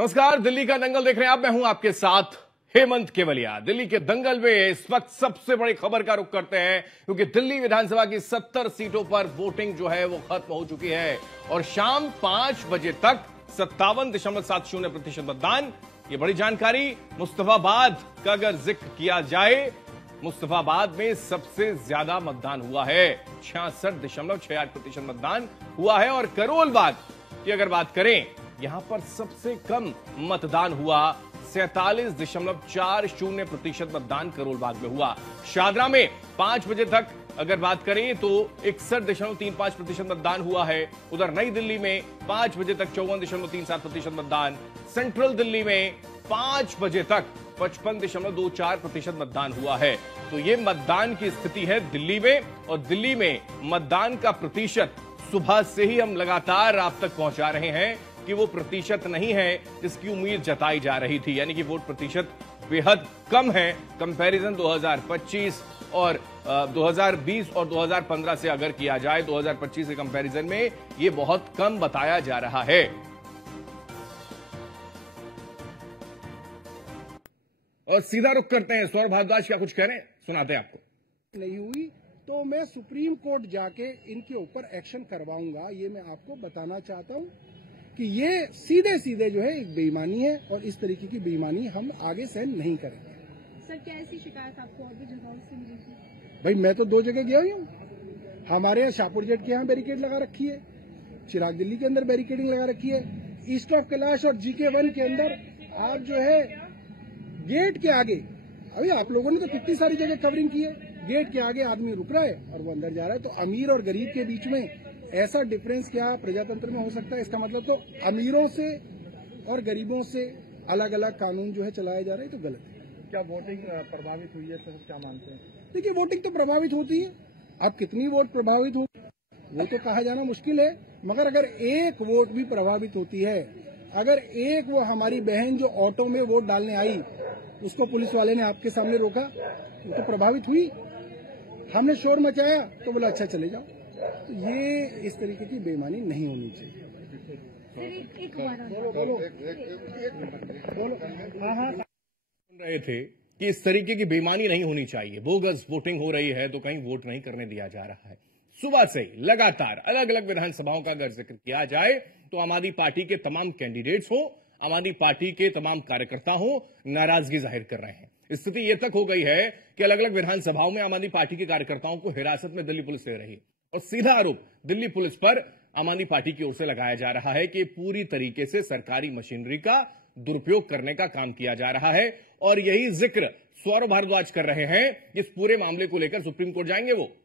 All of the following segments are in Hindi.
नमस्कार, दिल्ली का दंगल देख रहे हैं आप। मैं हूं आपके साथ हेमंत केवलिया। दिल्ली के दंगल में इस वक्त सबसे बड़ी खबर का रुख करते हैं, क्योंकि दिल्ली विधानसभा की 70 सीटों पर वोटिं जो है वो खत्म हो चुकी है और शाम 5 बजे तक 57.70% मतदान। ये बड़ी जानकारी। मुस्तफाबाद का अगर जिक्र किया जाए, मुस्तफाबाद में सबसे ज्यादा मतदान हुआ है, 66.68% मतदान हुआ है। और करोलबाग की अगर बात करें, यहां पर सबसे कम मतदान हुआ, 47.40% मतदान करोलबाग में हुआ। शादरा में 5 बजे तक अगर बात करें तो 61.35% मतदान हुआ है। उधर नई दिल्ली में 5 बजे तक 54.37% मतदान। सेंट्रल दिल्ली में 5 बजे तक 55.24% मतदान हुआ है। तो ये मतदान की स्थिति है दिल्ली में। और दिल्ली में मतदान का प्रतिशत सुबह से ही हम लगातार आप तक पहुंचा रहे हैं कि वो प्रतिशत नहीं है जिसकी उम्मीद जताई जा रही थी, यानी कि वोट प्रतिशत बेहद कम है। कंपैरिजन 2025 और 2020 और 2015 से अगर किया जाए, 2025 के कंपैरिजन में ये बहुत कम बताया जा रहा है। और सीधा रुख करते हैं, सौरभ भारद्वाज क्या कुछ कह रहे हैं, सुनाते हैं आपको। नहीं हुई तो मैं सुप्रीम कोर्ट जाके इनके ऊपर एक्शन करवाऊंगा। ये मैं आपको बताना चाहता हूं कि ये सीधे सीधे जो है एक बेईमानी है और इस तरीके की बेईमानी हम आगे सहन नहीं करेंगे। सर, क्या ऐसी शिकायत आपको और भी जगहों से मिली थी? भाई मैं तो 2 जगह गया हूँ। हमारे यहाँ शाहपुर जेट के यहाँ बैरिकेड लगा रखी है, चिराग दिल्ली के अंदर बैरिकेडिंग लगा रखी है, ईस्ट ऑफ कैलाश और GK1 के अंदर आप जो है गेट के आगे, अभी आप लोगों ने तो कितनी सारी जगह कवरिंग की है, गेट के आगे आदमी रुक रहा है और वो अंदर जा रहा है। तो अमीर और गरीब के बीच में ऐसा डिफरेंस क्या प्रजातंत्र में हो सकता है? इसका मतलब तो अमीरों से और गरीबों से अलग अलग कानून जो है चलाया जा रहा है, तो गलत है। क्या वोटिंग प्रभावित हुई है, सर क्या मानते हैं? देखिए, वोटिंग तो प्रभावित होती है। अब कितनी वोट प्रभावित हो वो तो कहा जाना मुश्किल है, मगर अगर एक वोट भी प्रभावित होती है, अगर एक वो हमारी बहन जो ऑटो में वोट डालने आई उसको पुलिस वाले ने आपके सामने रोका, वो तो प्रभावित हुई। हमने शोर मचाया तो बोला अच्छा चले जाओ। तो ये इस तरीके की बेईमानी नहीं होनी चाहिए। सुन रहे थे कि इस तरीके की बेईमानी नहीं होनी चाहिए। बोगस वोटिंग हो रही है तो कहीं वोट नहीं करने दिया जा रहा है। सुबह से ही लगातार अलग अलग विधानसभाओं का अगर जिक्र किया जाए तो आम आदमी पार्टी के तमाम कैंडिडेट्स हो, आम आदमी पार्टी के तमाम कार्यकर्ता हो, नाराजगी जाहिर कर रहे हैं। स्थिति यह तक हो गई है कि अलग अलग विधानसभाओं में आम आदमी पार्टी के कार्यकर्ताओं को हिरासत में दिल्ली पुलिस ले रही है और सीधा आरोप दिल्ली पुलिस पर आम आदमी पार्टी की ओर से लगाया जा रहा है कि पूरी तरीके से सरकारी मशीनरी का दुरुपयोग करने का काम किया जा रहा है। और यही जिक्र सौरभ भारद्वाज कर रहे हैं। इस पूरे मामले को लेकर सुप्रीम कोर्ट जाएंगे वो।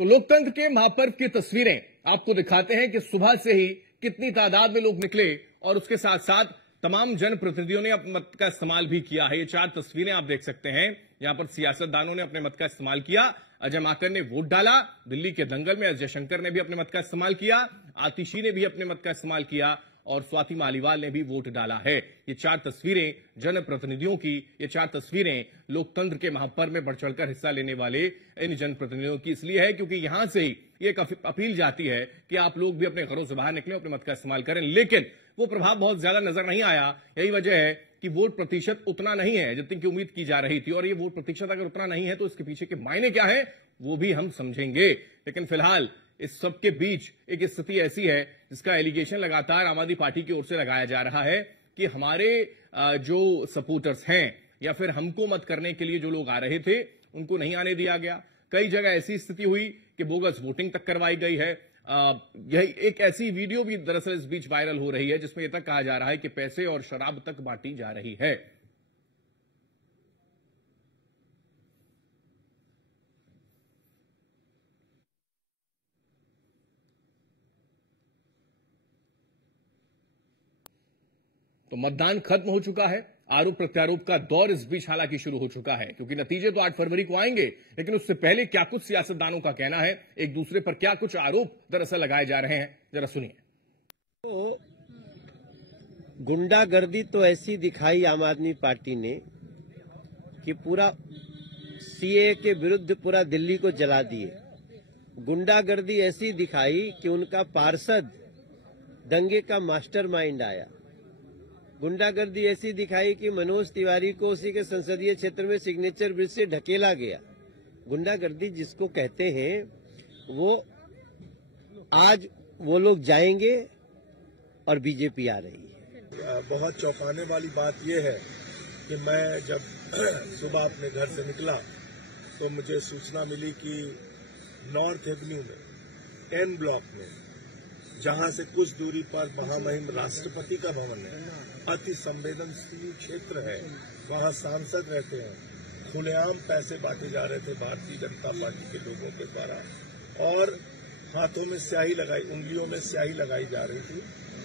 तो लोकतंत्र के महापर्व की तस्वीरें आपको दिखाते हैं कि सुबह से ही कितनी तादाद में लोग निकले और उसके साथ साथ तमाम जनप्रतिनिधियों ने अपने मत का इस्तेमाल भी किया है। ये 4 तस्वीरें आप देख सकते हैं। यहां पर सियासतदानों ने अपने मत का इस्तेमाल किया। अजय माकन ने वोट डाला। दिल्ली के दंगल में अजय शंकर ने भी अपने मत का इस्तेमाल किया। आतिशी ने भी अपने मत का इस्तेमाल किया और स्वाति मालीवाल ने भी वोट डाला है। ये 4 तस्वीरें जनप्रतिनिधियों की, ये 4 तस्वीरें लोकतंत्र के महापर्व में बढ़ चढ़कर हिस्सा लेने वाले इन जनप्रतिनिधियों की इसलिए है क्योंकि यहां से ही एक अपील जाती है कि आप लोग भी अपने घरों से बाहर निकलें, अपने मत का इस्तेमाल करें। लेकिन वो प्रभाव बहुत ज्यादा नजर नहीं आया। यही वजह है कि वोट प्रतिशत उतना नहीं है जितनी की उम्मीद की जा रही थी। और ये वोट प्रतिशत अगर उतना नहीं है तो इसके पीछे के मायने क्या है वो भी हम समझेंगे। लेकिन फिलहाल इस सबके बीच एक स्थिति ऐसी है जिसका एलिगेशन लगातार आम आदमी पार्टी की ओर से लगाया जा रहा है कि हमारे जो सपोर्टर्स हैं या फिर हमको मत करने के लिए जो लोग आ रहे थे उनको नहीं आने दिया गया। कई जगह ऐसी स्थिति हुई कि बोगस वोटिंग तक करवाई गई है। यही एक ऐसी वीडियो भी दरअसल इस बीच वायरल हो रही है जिसमें यह तक कहा जा रहा है कि पैसे और शराब तक बांटी जा रही है। तो मतदान खत्म हो चुका है। आरोप प्रत्यारोप का दौर इस बीच हालांकि शुरू हो चुका है, क्योंकि नतीजे तो 8 फरवरी को आएंगे। लेकिन उससे पहले क्या कुछ सियासतदानों का कहना है, एक दूसरे पर क्या कुछ आरोप दरअसल लगाए जा रहे हैं, जरा सुनिए। तो गुंडागर्दी तो ऐसी दिखाई आम आदमी पार्टी ने कि पूरा CAA के विरुद्ध पूरा दिल्ली को जला दिए। गुंडागर्दी ऐसी दिखाई कि उनका पार्षद दंगे का मास्टरमाइंड आया। गुंडागर्दी ऐसी दिखाई कि मनोज तिवारी को उसी के संसदीय क्षेत्र में सिग्नेचर ब्रिज से ढकेला गया। गुंडागर्दी जिसको कहते हैं वो आज वो लोग जाएंगे और बीजेपी आ रही है। बहुत चौंकाने वाली बात यह है कि मैं जब सुबह अपने घर से निकला तो मुझे सूचना मिली कि नॉर्थ एवेन्यू में एन ब्लॉक में, जहां से कुछ दूरी पर महामहिम राष्ट्रपति का भवन है, अति संवेदनशील क्षेत्र है, वहां सांसद रहते हैं, खुलेआम पैसे बांटे जा रहे थे भारतीय जनता पार्टी के लोगों के द्वारा और हाथों में स्याही लगाई, उंगलियों में स्याही लगाई जा रही थी।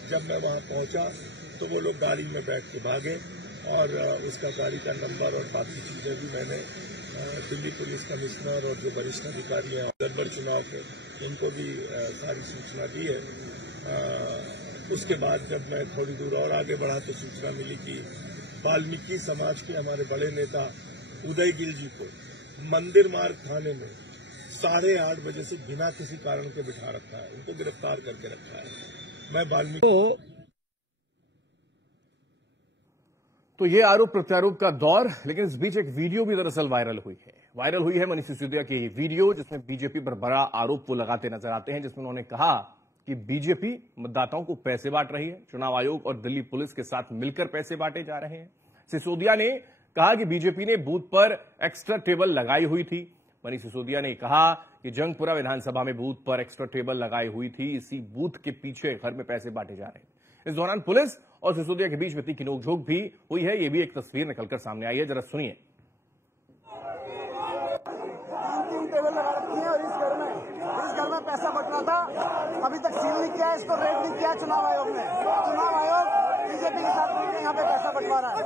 जब मैं वहां पहुंचा तो वो लोग गाड़ी में बैठ के भागे और उसका गाड़ी का नंबर और बाकी चीजें भी मैंने दिल्ली पुलिस कमिश्नर और जो वरिष्ठ अधिकारी हैं गड़बड़ चुनाव के, इनको भी सारी सूचना दी है। उसके बाद जब मैं थोड़ी दूर और आगे बढ़ा तो सूचना मिली कि वाल्मीकि समाज के हमारे बड़े नेता उदय गिल जी को मंदिर मार्ग थाने में 8:30 बजे से बिना किसी कारण के बिठा रखा है, उनको गिरफ्तार करके रखा है। मैं वाल्मीकि तो ये आरोप प्रत्यारोप का दौर, लेकिन इस बीच एक वीडियो भी दरअसल वायरल हुई है मनीष सिसोदिया की वीडियो, जिसमें बीजेपी पर बड़ा आरोप वो लगाते नजर आते हैं, जिसमें उन्होंने कहा कि बीजेपी मतदाताओं को पैसे बांट रही है, चुनाव आयोग और दिल्ली पुलिस के साथ मिलकर पैसे बांटे जा रहे हैं। सिसोदिया ने कहा कि बीजेपी ने बूथ पर एक्स्ट्रा टेबल लगाई हुई थी। मनीष सिसोदिया ने कहा कि जंगपुरा विधानसभा में बूथ पर एक्स्ट्रा टेबल लगाई हुई थी, इसी बूथ के पीछे घर में पैसे बांटे जा रहे हैं। इस दौरान पुलिस और सिसोदिया के बीच में तीखी नोकझोंक भी हुई है। ये भी एक तस्वीर निकलकर सामने आई है, जरा सुनिए। 3 टेबल लगा रखी है और इस घर में पैसा बटना था, अभी तक सील नहीं किया, इसको रेड नहीं किया चुनाव आयोग ने। चुनाव आयोग बीजेपी के साथ मिलकर यहाँ पे पैसा बंटवा रहा है,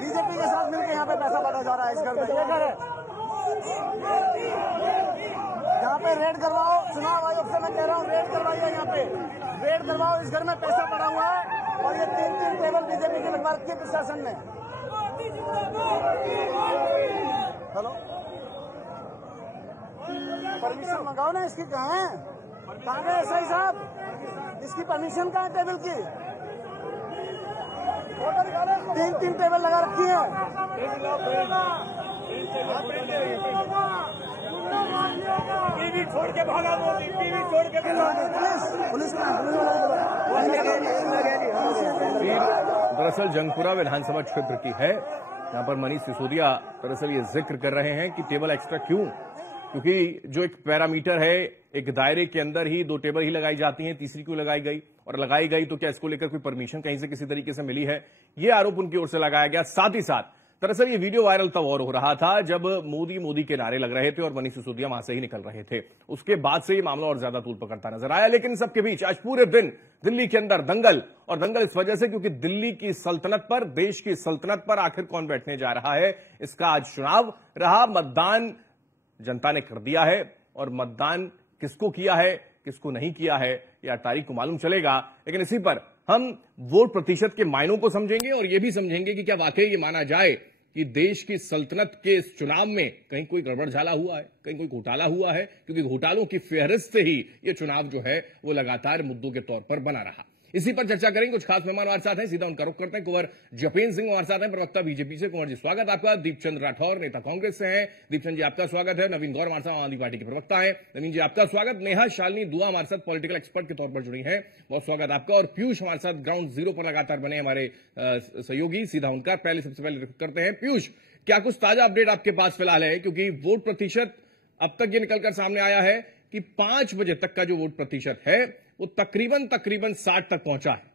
बीजेपी के साथ मिलकर यहाँ पे पैसा बांटा जा रहा है। इस घर में ये घर है, यहाँ पे रेड करवाओ, चुनाव आयोग से मैं कह रहा हूँ रेड करवाइए, यहाँ पे रेड करवाओ। इस घर में पैसा पड़ा हुआ है और ये 3 टेबल बीजेपी की लगवा रखी है प्रशासन ने। हेलो, परमिशन मंगाओ ना इसकी, कहाँ है एसआई साहब, इसकी परमिशन कहाँ है टेबल की? 3 टेबल लगा रखी है। टीवी छोड़ के भागा, टीवी छोड़ के पुलिस दरअसल जंगपुरा विधानसभा क्षेत्र की है, यहां पर मनीष सिसोदिया दरअसल ये जिक्र कर रहे हैं कि टेबल एक्स्ट्रा क्यों, क्योंकि जो एक पैरामीटर है, एक दायरे के अंदर ही 2 टेबल ही लगाई जाती हैं, तीसरी क्यों लगाई गई, और लगाई गई तो क्या इसको लेकर कोई परमिशन कहीं से किसी तरीके से मिली है, ये आरोप उनकी ओर से लगाया गया। साथ ही साथ दरअसल ये वीडियो वायरल तब और हो रहा था जब मोदी के नारे लग रहे थे और मनीष सिसोदिया वहां से ही निकल रहे थे। उसके बाद से ये मामला और ज्यादा तूल पकड़ता नजर आया। लेकिन सबके बीच आज पूरे दिन दिल्ली के अंदर दंगल, और दंगल इस वजह से क्योंकि दिल्ली की सल्तनत पर, देश की सल्तनत पर आखिर कौन बैठने जा रहा है, इसका आज चुनाव रहा। मतदान जनता ने कर दिया है और मतदान किसको किया है, किसको नहीं किया है, यह 8 तारीख को मालूम चलेगा। लेकिन इसी पर हम वोट प्रतिशत के मायनों को समझेंगे और यह भी समझेंगे कि क्या वाकई ये माना जाए कि देश की सल्तनत के इस चुनाव में कहीं कोई गड़बड़झाला हुआ है, कहीं कोई घोटाला हुआ है, क्योंकि घोटालों की फेहरिस्त से ही ये चुनाव जो है वो लगातार मुद्दों के तौर पर बना रहा। इसी पर चर्चा करेंगे। कुछ खास मेहमान हमारे साथ हैं, सीधा उनका रुख करते हैं। कुंवर जपेन सिंह हमारे साथ हैं, प्रवक्ता बीजेपी से। कुंवर जी स्वागत आपका। दीपचंद राठौर नेता कांग्रेस से हैं, दीपचंद जी आपका स्वागत है। नवीन गौर हमारे साथ आम आदमी पार्टी के प्रवक्ता हैं, नवीन जी आपका स्वागत। नेहा शालिनी दुआ हमारे साथ पॉलिटिकल एक्सपर्ट के तौर पर जुड़ी है, बहुत स्वागत आपका। और पीयूष हमारे साथ ग्राउंड जीरो पर लगातार बने हमारे सहयोगी, सीधा उनका सबसे पहले रुख करते हैं। पीयूष, क्या कुछ ताजा अपडेट आपके पास फिलहाल है, क्योंकि वोट प्रतिशत अब तक ये निकलकर सामने आया है कि 5 बजे तक का जो वोट प्रतिशत है वो तकरीबन 60 तक पहुंचा है।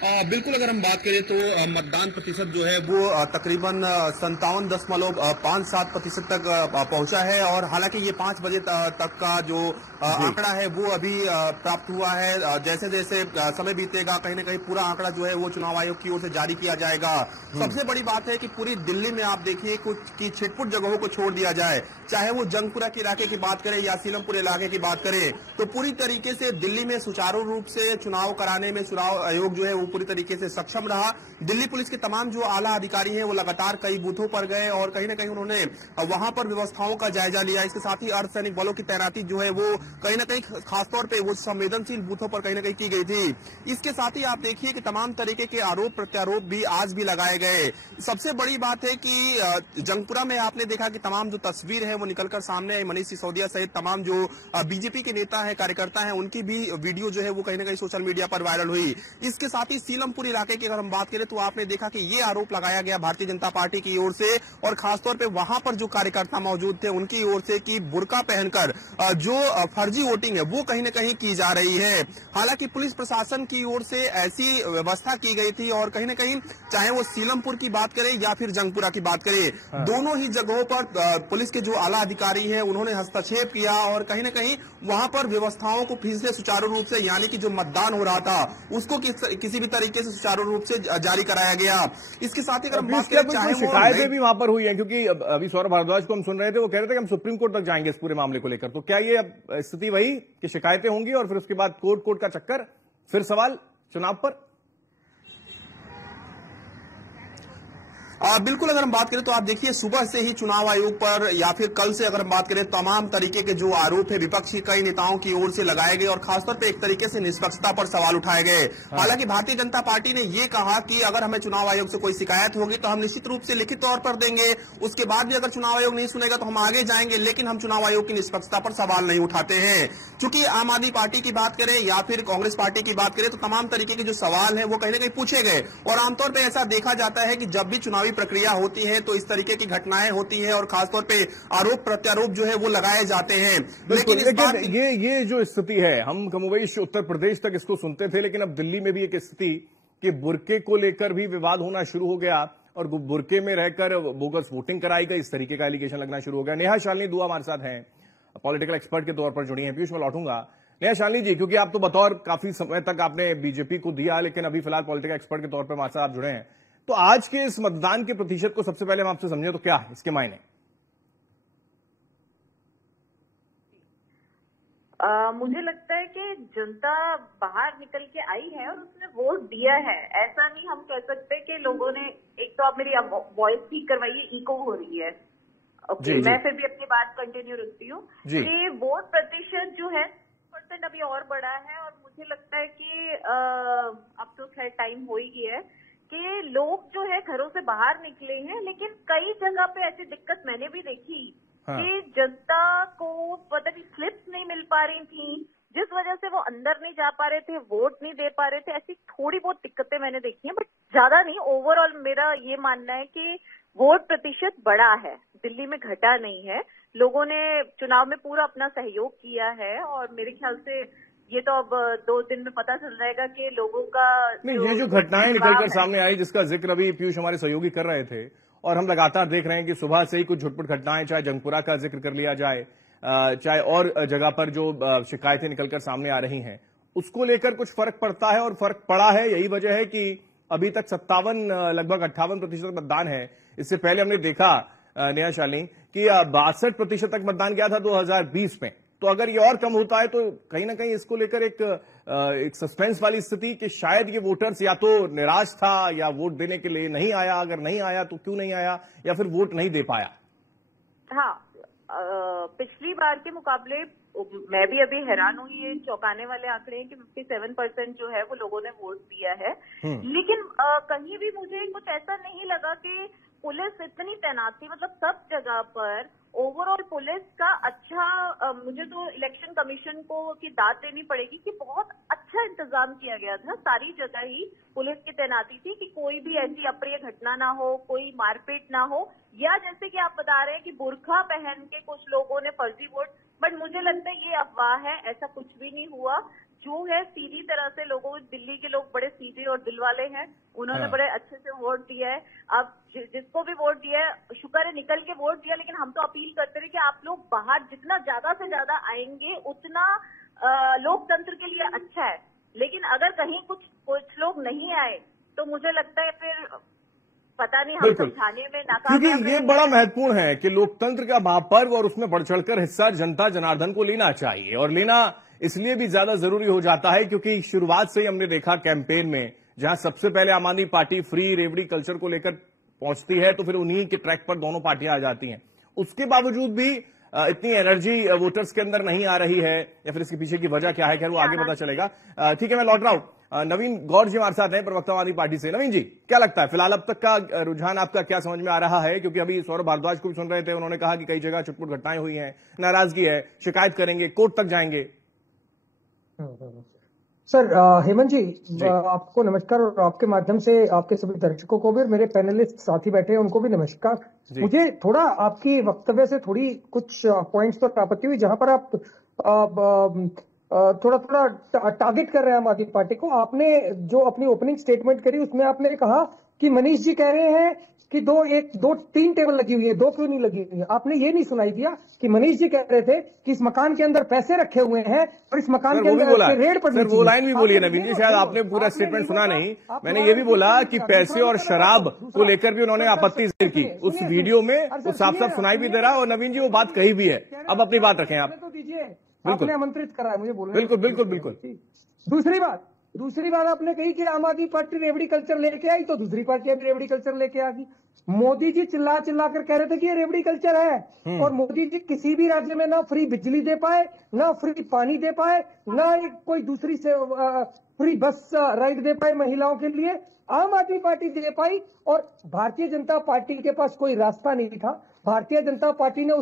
बिल्कुल, अगर हम बात करें तो मतदान प्रतिशत जो है वो तकरीबन 57.57% तक पहुंचा है। और हालांकि ये 5 बजे तक का जो आंकड़ा है वो अभी प्राप्त हुआ है। जैसे जैसे समय बीतेगा कहीं ना कहीं पूरा आंकड़ा जो है वो चुनाव आयोग की ओर से जारी किया जाएगा। सबसे बड़ी बात है कि पूरी दिल्ली में आप देखिए कुछ की छिटपुट जगहों को छोड़ दिया जाए, चाहे वो जंगपुरा के इलाके की बात करें या सीलमपुर इलाके की बात करें, तो पूरी तरीके से दिल्ली में सुचारू रूप से चुनाव कराने में चुनाव आयोग जो है वो पूरी तरीके से सक्षम रहा। दिल्ली पुलिस के तमाम जो आला अधिकारी हैं वो लगातार कई बूथों पर गए और कहीं ना कहीं उन्होंने वहां पर व्यवस्थाओं का जायजा लिया। इसके साथ ही अर्धसैनिक बलों की तैनाती जो है वो कहीं ना कहीं खासतौर पर वो संवेदनशील बूथों पर कहीं ना कहीं की गई थी। इसके साथ ही आप देखिए कि तमाम तरीके के आरोप प्रत्यारोप भी आज भी लगाए गए। सबसे बड़ी बात है कि जंगपुरा में आपने देखा कि तमाम जो तस्वीर है वो निकलकर सामने आई। मनीष सिसोदिया सहित तमाम जो बीजेपी के नेता है, कार्यकर्ता है, उनकी भी वीडियो जो है वो कहीं ना कहीं सोशल मीडिया पर वायरल हुई। इसके साथ ही सीलमपुर इलाके की अगर हम बात करें तो आपने देखा कि ये आरोप लगाया गया भारतीय जनता पार्टी की ओर से और खासतौर पर वहां पर जो कार्यकर्ता मौजूद थे उनकी ओर से कि बुर्का पहनकर जो फर्जी वोटिंग है वो कहीं ना कहीं की जा रही है। हालांकि पुलिस प्रशासन की ओर से ऐसी व्यवस्था की गई थी और कहीं ना कहीं चाहे वो सीलमपुर की बात करें या फिर जंगपुरा की बात करें, दोनों ही जगहों पर पुलिस के जो आला अधिकारी हैं उन्होंने हस्तक्षेप किया और कहीं ना कहीं वहां पर व्यवस्थाओं को फिर से सुचारू रूप से, यानी कि जो मतदान हो रहा था उसको किसी भी तरीके से सुचारू रूप से जारी कराया गया। इसके साथ ही अगर हम बात करें, चाहे शिकायतें भी वहां पर हुई है, क्योंकि अभी सौरभ भारद्वाज को हम सुन रहे थे, वो कह रहे थे कि हम सुप्रीम कोर्ट तक जाएंगे इस पूरे मामले को लेकर। तो क्या ये अब स्थिति वही कि शिकायतें होंगी और फिर उसके बाद कोर्ट का चक्कर, फिर सवाल चुनाव पर? बिल्कुल, अगर हम बात करें तो आप देखिए सुबह से ही चुनाव आयोग पर या फिर कल से अगर हम बात करें तमाम तरीके के जो आरोप है विपक्ष के कई नेताओं की ओर से लगाए गए और खासतौर पे एक तरीके से निष्पक्षता पर सवाल उठाए गए। हालांकि भारतीय जनता पार्टी ने ये कहा कि अगर हमें चुनाव आयोग से कोई शिकायत होगी तो हम निश्चित रूप से लिखित तौर पर देंगे, उसके बाद भी अगर चुनाव आयोग नहीं सुनेगा तो हम आगे जाएंगे, लेकिन हम चुनाव आयोग की निष्पक्षता पर सवाल नहीं उठाते हैं। चूंकि आम आदमी पार्टी की बात करें या फिर कांग्रेस पार्टी की बात करें तो तमाम तरीके के जो सवाल है वो कहीं ना कहीं पूछे गए और आमतौर पर ऐसा देखा जाता है कि जब भी चुनावी प्रक्रिया होती है तो इस तरीके की घटनाएं होती हैं और खासतौर पे आरोप प्रत्यारोप जो है वो लगाए जाते हैं। लेकिन ये जो स्थिति है, हम कमोबेश उत्तर प्रदेश तक इसको सुनते थे, लेकिन अब दिल्ली में भी एक स्थिति कि बुर्के को लेकर भी विवाद होना शुरू हो गया और बुर्के में रहकर बोगस वोटिंग कराई गई, इस तरीके का एलिगेशन लगना शुरू हो गया। नेहा शालिनी दुआ हमारे साथ हैं, पॉलिटिकल एक्सपर्ट के तौर पर जुड़ी हैं। पीयूष, मैं लौटूंगा नेहा शालिनी जी, क्योंकि आप तो बतौर काफी समय तक आपने बीजेपी को दिया, लेकिन अभी फिलहाल पॉलिटिकल एक्सपर्ट के तौर पर हमारे साथ आप जुड़े हैं। तो आज के इस मतदान के प्रतिशत को सबसे पहले हम आपसे समझें तो क्या है इसके मायने? मुझे लगता है कि जनता बाहर निकल के आई है और उसने वोट दिया है। ऐसा नहीं हम कह सकते कि लोगों ने, एक तो आप मेरी वॉइस ठीक करवाइए, इको हो रही है। ओके, मैं फिर भी अपनी बात कंटिन्यू रखती हूँ कि वोट प्रतिशत जो है % अभी और बढ़ा है और मुझे लगता है कि अब तो खैर टाइम हो ही गया है कि लोग जो है घरों से बाहर निकले हैं, लेकिन कई जगह पे ऐसी दिक्कत मैंने भी देखी कि जनता को पता नहीं स्लिप्स नहीं मिल पा रही थी, जिस वजह से वो अंदर नहीं जा पा रहे थे, वोट नहीं दे पा रहे थे। ऐसी थोड़ी बहुत दिक्कतें मैंने देखी हैं, बट ज्यादा नहीं। ओवरऑल मेरा ये मानना है कि वोट प्रतिशत बढ़ा है, दिल्ली में घटा नहीं है। लोगों ने चुनाव में पूरा अपना सहयोग किया है और मेरे ख्याल से ये तो अब 2 दिन में पता चल जाएगा कि लोगों का ये जो घटनाएं निकलकर सामने आई, जिसका जिक्र अभी पीयूष हमारे सहयोगी कर रहे थे, और हम लगातार देख रहे हैं कि सुबह से ही कुछ झुटपुट घटनाएं, चाहे जंगपुरा का जिक्र कर लिया जाए, चाहे और जगह पर जो शिकायतें निकलकर सामने आ रही हैं, उसको लेकर कुछ फर्क पड़ता है और फर्क पड़ा है। यही वजह है कि अभी तक 57 लगभग 58% मतदान है। इससे पहले हमने देखा नेहा शालिनी कि 62% तक मतदान किया था 2020 में। तो अगर ये और कम होता है तो कहीं ना कहीं इसको लेकर एक सस्पेंस वाली स्थिति कि शायद ये वोटर्स या तो निराश था या वोट देने के लिए नहीं आया, अगर नहीं आया तो क्यों नहीं आया, या फिर वोट नहीं दे पाया। हाँ, पिछली बार के मुकाबले मैं भी अभी हैरान हुई, ये चौंकाने वाले आंकड़े हैं कि 57% जो है वो लोगों ने वोट दिया है। लेकिन कहीं भी मुझे कुछ ऐसा नहीं लगा कि पुलिस इतनी तैनात थी, मतलब सब जगह पर ओवरऑल पुलिस का अच्छा, मुझे तो इलेक्शन कमीशन को की दाद देनी पड़ेगी कि बहुत अच्छा इंतजाम किया गया था। सारी जगह ही पुलिस की तैनाती थी कि कोई भी ऐसी अप्रिय घटना ना हो, कोई मारपीट ना हो, या जैसे कि आप बता रहे हैं कि बुर्का पहन के कुछ लोगों ने फर्जी वोट, बट मुझे लगता है ये अफवाह है, ऐसा कुछ भी नहीं हुआ। जो है सीधी तरह से लोगों, दिल्ली के लोग बड़े सीधे और दिल वाले हैं, उन्होंने बड़े अच्छे से वोट दिया है। अब जिसको भी वोट दिया है, शुक्र है निकल के वोट दिया, लेकिन हम तो अपील करते रहे कि आप लोग बाहर जितना ज्यादा से ज्यादा आएंगे उतना लोकतंत्र के लिए अच्छा है। लेकिन अगर कहीं कुछ लोग नहीं आए तो मुझे लगता है फिर पता नहीं हम समझाने में नाकाम। क्योंकि ये बड़ा महत्वपूर्ण है कि लोकतंत्र का महापर्व और उसमें बढ़ चढ़कर हिस्सा जनता जनार्दन को लेना चाहिए, और लेना इसलिए भी ज्यादा जरूरी हो जाता है क्योंकि शुरुआत से ही हमने देखा कैंपेन में जहां सबसे पहले आम आदमी पार्टी फ्री रेवड़ी कल्चर को लेकर पहुंचती है, तो फिर उन्हीं के ट्रैक पर दोनों पार्टियां आ जाती हैं। उसके बावजूद भी इतनी एनर्जी वोटर्स के अंदर नहीं आ रही है, या फिर इसके पीछे की वजह क्या है, खैर वो आगे पता चलेगा। ठीक है, मैं लौट रहा हूं। नवीन गौर जी हमारे साथ हैं, प्रवक्ता आम आदमी पार्टी से। नवीन जी, क्या लगता है फिलहाल अब तक का रुझान आपका क्या समझ में आ रहा है? क्योंकि अभी सौरभ भारद्वाज को भी सुन रहे थे, उन्होंने कहा कि कई जगह छुटपुट घटनाएं हुई हैं, नाराजगी है, शिकायत करेंगे, कोर्ट तक जाएंगे। सर, हेमंत जी, आपको नमस्कार, और आपके माध्यम से आपके सभी दर्शकों को भी, मेरे पैनलिस्ट साथी बैठे हैं उनको भी नमस्कार। मुझे थोड़ा आपकी वक्तव्य से थोड़ी कुछ पॉइंट्स पर आपत्ति हुई, जहां पर आप थोड़ा टारगेट कर रहे हैं आम आदमी पार्टी को। आपने जो अपनी ओपनिंग स्टेटमेंट करी उसमें आपने कहा कि मनीष जी कह रहे हैं कि तीन टेबल लगी हुई है, दो क्यों नहीं लगी हुई है। आपने ये नहीं सुनाई दिया कि मनीष जी कह रहे थे कि इस मकान के अंदर पैसे रखे हुए हैं और इस मकान के अंदर रेड पड़नी चाहिए। वो लाइन भी बोली है नवीन जी, शायद आपने पूरा स्टेटमेंट सुना नहीं। मैंने ये भी बोला कि पैसे और शराब को लेकर भी उन्होंने आपत्ति जाहिर की। उस वीडियो में वो साफ साफ सुनाई भी दे रहा है, और नवीन जी वो बात कही भी है। अब अपनी बात रखें आप। तो दीजिए, आपने आमंत्रित करा है मुझे बोलने। बिल्कुल बिल्कुल बिल्कुल। दूसरी बात आपने कही कि आम आदमी पार्टी रेवड़ी कल्चर लेके आई, तो दूसरी पार्टी अब रेवड़ी कल्चर लेके आ गई। मोदी जी चिल्ला कर कह रहे थे कि ये रेवड़ी कल्चर है, और मोदी जी किसी भी राज्य में ना फ्री बिजली दे पाए, ना फ्री पानी दे पाए, ना कोई दूसरी से फ्री बस राइड दे पाए महिलाओं के लिए। आम आदमी पार्टी दे पाई, और भारतीय जनता पार्टी के पास कोई रास्ता नहीं था। भारतीय जनता पार्टी ने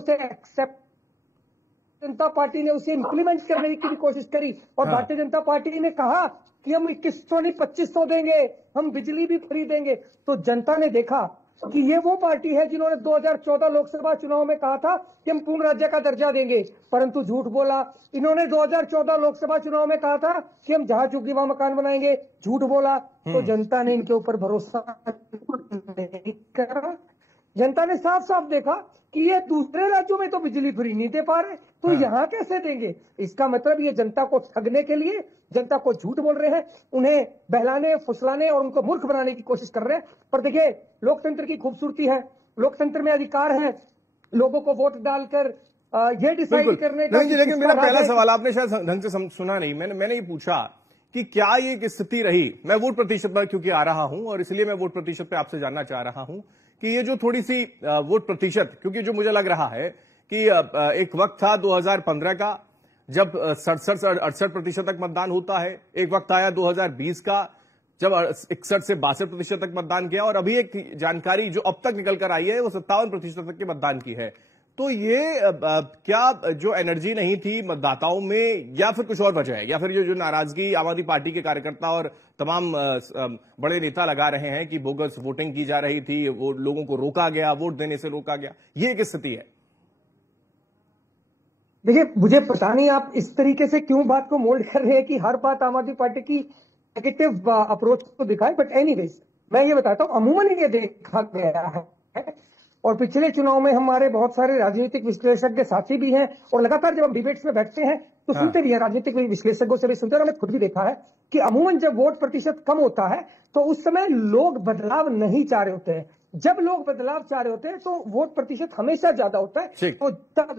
उसे इम्प्लीमेंट करने की भी कोशिश करी, और भारतीय जनता पार्टी ने कहा कि हम 2100 नहीं 2500 देंगे, हम बिजली भी फ्री देंगे। तो जनता ने देखा कि ये वो पार्टी है जिन्होंने 2014 लोकसभा चुनाव में कहा था कि हम पूर्ण राज्य का दर्जा देंगे, परंतु झूठ बोला। इन्होंने 2014 लोकसभा चुनाव में कहा था कि हम जहां चुकी वहां मकान बनाएंगे, झूठ बोला। तो जनता ने इनके ऊपर भरोसा नहीं करा। जनता ने साफ साफ देखा कि ये दूसरे राज्यों में तो बिजली फ्री नहीं दे पा रहे, तो यहाँ कैसे देंगे। इसका मतलब ये जनता को ठगने के लिए, जनता को झूठ बोल रहे हैं, उन्हें बहलाने, फुसलाने और उनको मूर्ख बनाने की कोशिश कर रहे हैं। पर देखिए, लोकतंत्र की खूबसूरती है, लोकतंत्र में अधिकार है लोगों को वोट डालकर ये डिसाइड करने का। लेकिन मेरा पहला सवाल आपने शायद ढंग से सुना नहीं। मैंने ये पूछा कि क्या ये स्थिति रही। मैं वोट प्रतिशत पर क्योंकि आ रहा हूं, और इसलिए मैं वोट प्रतिशत पे आपसे जानना चाह रहा हूं कि ये जो थोड़ी सी वोट प्रतिशत, क्योंकि जो मुझे लग रहा है कि एक वक्त था 2015 का जब 67-68% तक मतदान होता है, एक वक्त आया 2020 का जब 61 से 62% तक मतदान किया, और अभी एक जानकारी जो अब तक निकल कर आई है वो 57% तक के मतदान की है। तो ये क्या जो एनर्जी नहीं थी मतदाताओं में, या फिर कुछ और वजह है, या फिर ये जो नाराजगी आम आदमी पार्टी के कार्यकर्ता और तमाम बड़े नेता लगा रहे हैं कि बोगस वोटिंग की जा रही थी, वो लोगों को रोका गया, वोट देने से रोका गया, ये एक स्थिति है? देखिए, मुझे पता नहीं आप इस तरीके से क्यों बात को मोल्ड कर रहे हैं कि हर बात आम आदमी पार्टी की नेगेटिव अप्रोच को दिखाए। बट एनीवेज, मैं ये बताता हूं, अमूमन ये देखा गया है, और पिछले चुनाव में हमारे बहुत सारे राजनीतिक विश्लेषज्ञ साथी भी हैं, और लगातार जब हम डिबेट्स में बैठते हैं तो सुनते भी हैं, राजनीतिक विश्लेषकों से भी सुनते हैं। हमने खुद भी देखा है कि अमूमन जब वोट प्रतिशत कम होता है तो उस समय लोग बदलाव नहीं चाह रहे होते हैं। जब लोग बदलाव चाह रहे होते हैं तो वोट प्रतिशत हमेशा ज्यादा होता है। तो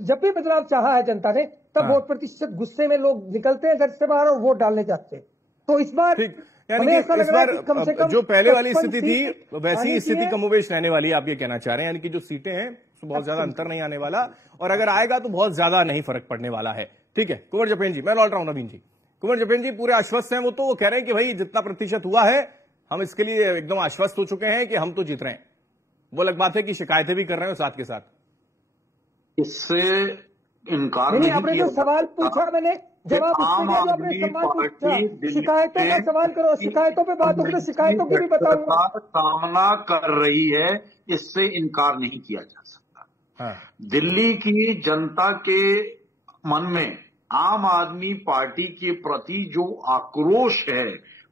जब भी बदलाव चाहा है जनता ने, तब वोट प्रतिशत गुस्से में लोग निकलते हैं घर से बाहर और वोट डालने जाते हैं। तो इस बार यानी कि इस बार जो पहले वाली स्थिति थी वैसी स्थिति कमोबेश रहने वाली, आप ये कहना चाह रहे हैं? यानी कि जो सीटें हैं उसमें बहुत ज्यादा अंतर नहीं आने वाला, और अगर आएगा तो बहुत ज्यादा नहीं फर्क पड़ने वाला है। ठीक है, कुंवर जपेन जी, मैं लौट रहा हूं नवीन जी। कुंवर जपेन जी पूरे आश्वस्त हैं, वो कह रहे हैं कि भाई जितना प्रतिशत हुआ है हम इसके लिए एकदम आश्वस्त हो चुके हैं कि हम तो जीत रहे हैं। वो अलग बात है कि शिकायतें भी कर रहे हैं साथ के साथ। इससे इनकार नहीं आपने जो सवाल पूछा, मैंने जवाब शिकायतों का सवाल करो, शिकायतों पे बात होगी तो शिकायतों की भी बताऊंगा। सामना कर रही है, इससे इनकार नहीं किया जा सकता। दिल्ली की जनता के मन में आम आदमी पार्टी के प्रति जो आक्रोश है,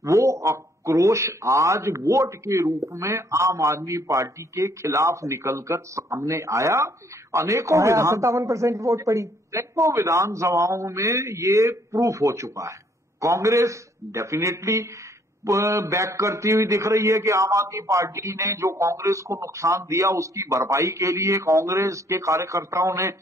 वो आक्रोश आज वोट के रूप में आम आदमी पार्टी के खिलाफ निकलकर सामने आया। अनेकों 57% वोट पड़ी, अनेकों विधानसभाओं में ये प्रूफ हो चुका है। कांग्रेस डेफिनेटली बैक करती हुई दिख रही है कि आम आदमी पार्टी ने जो कांग्रेस को नुकसान दिया उसकी भरपाई के लिए कांग्रेस के कार्यकर्ताओं ने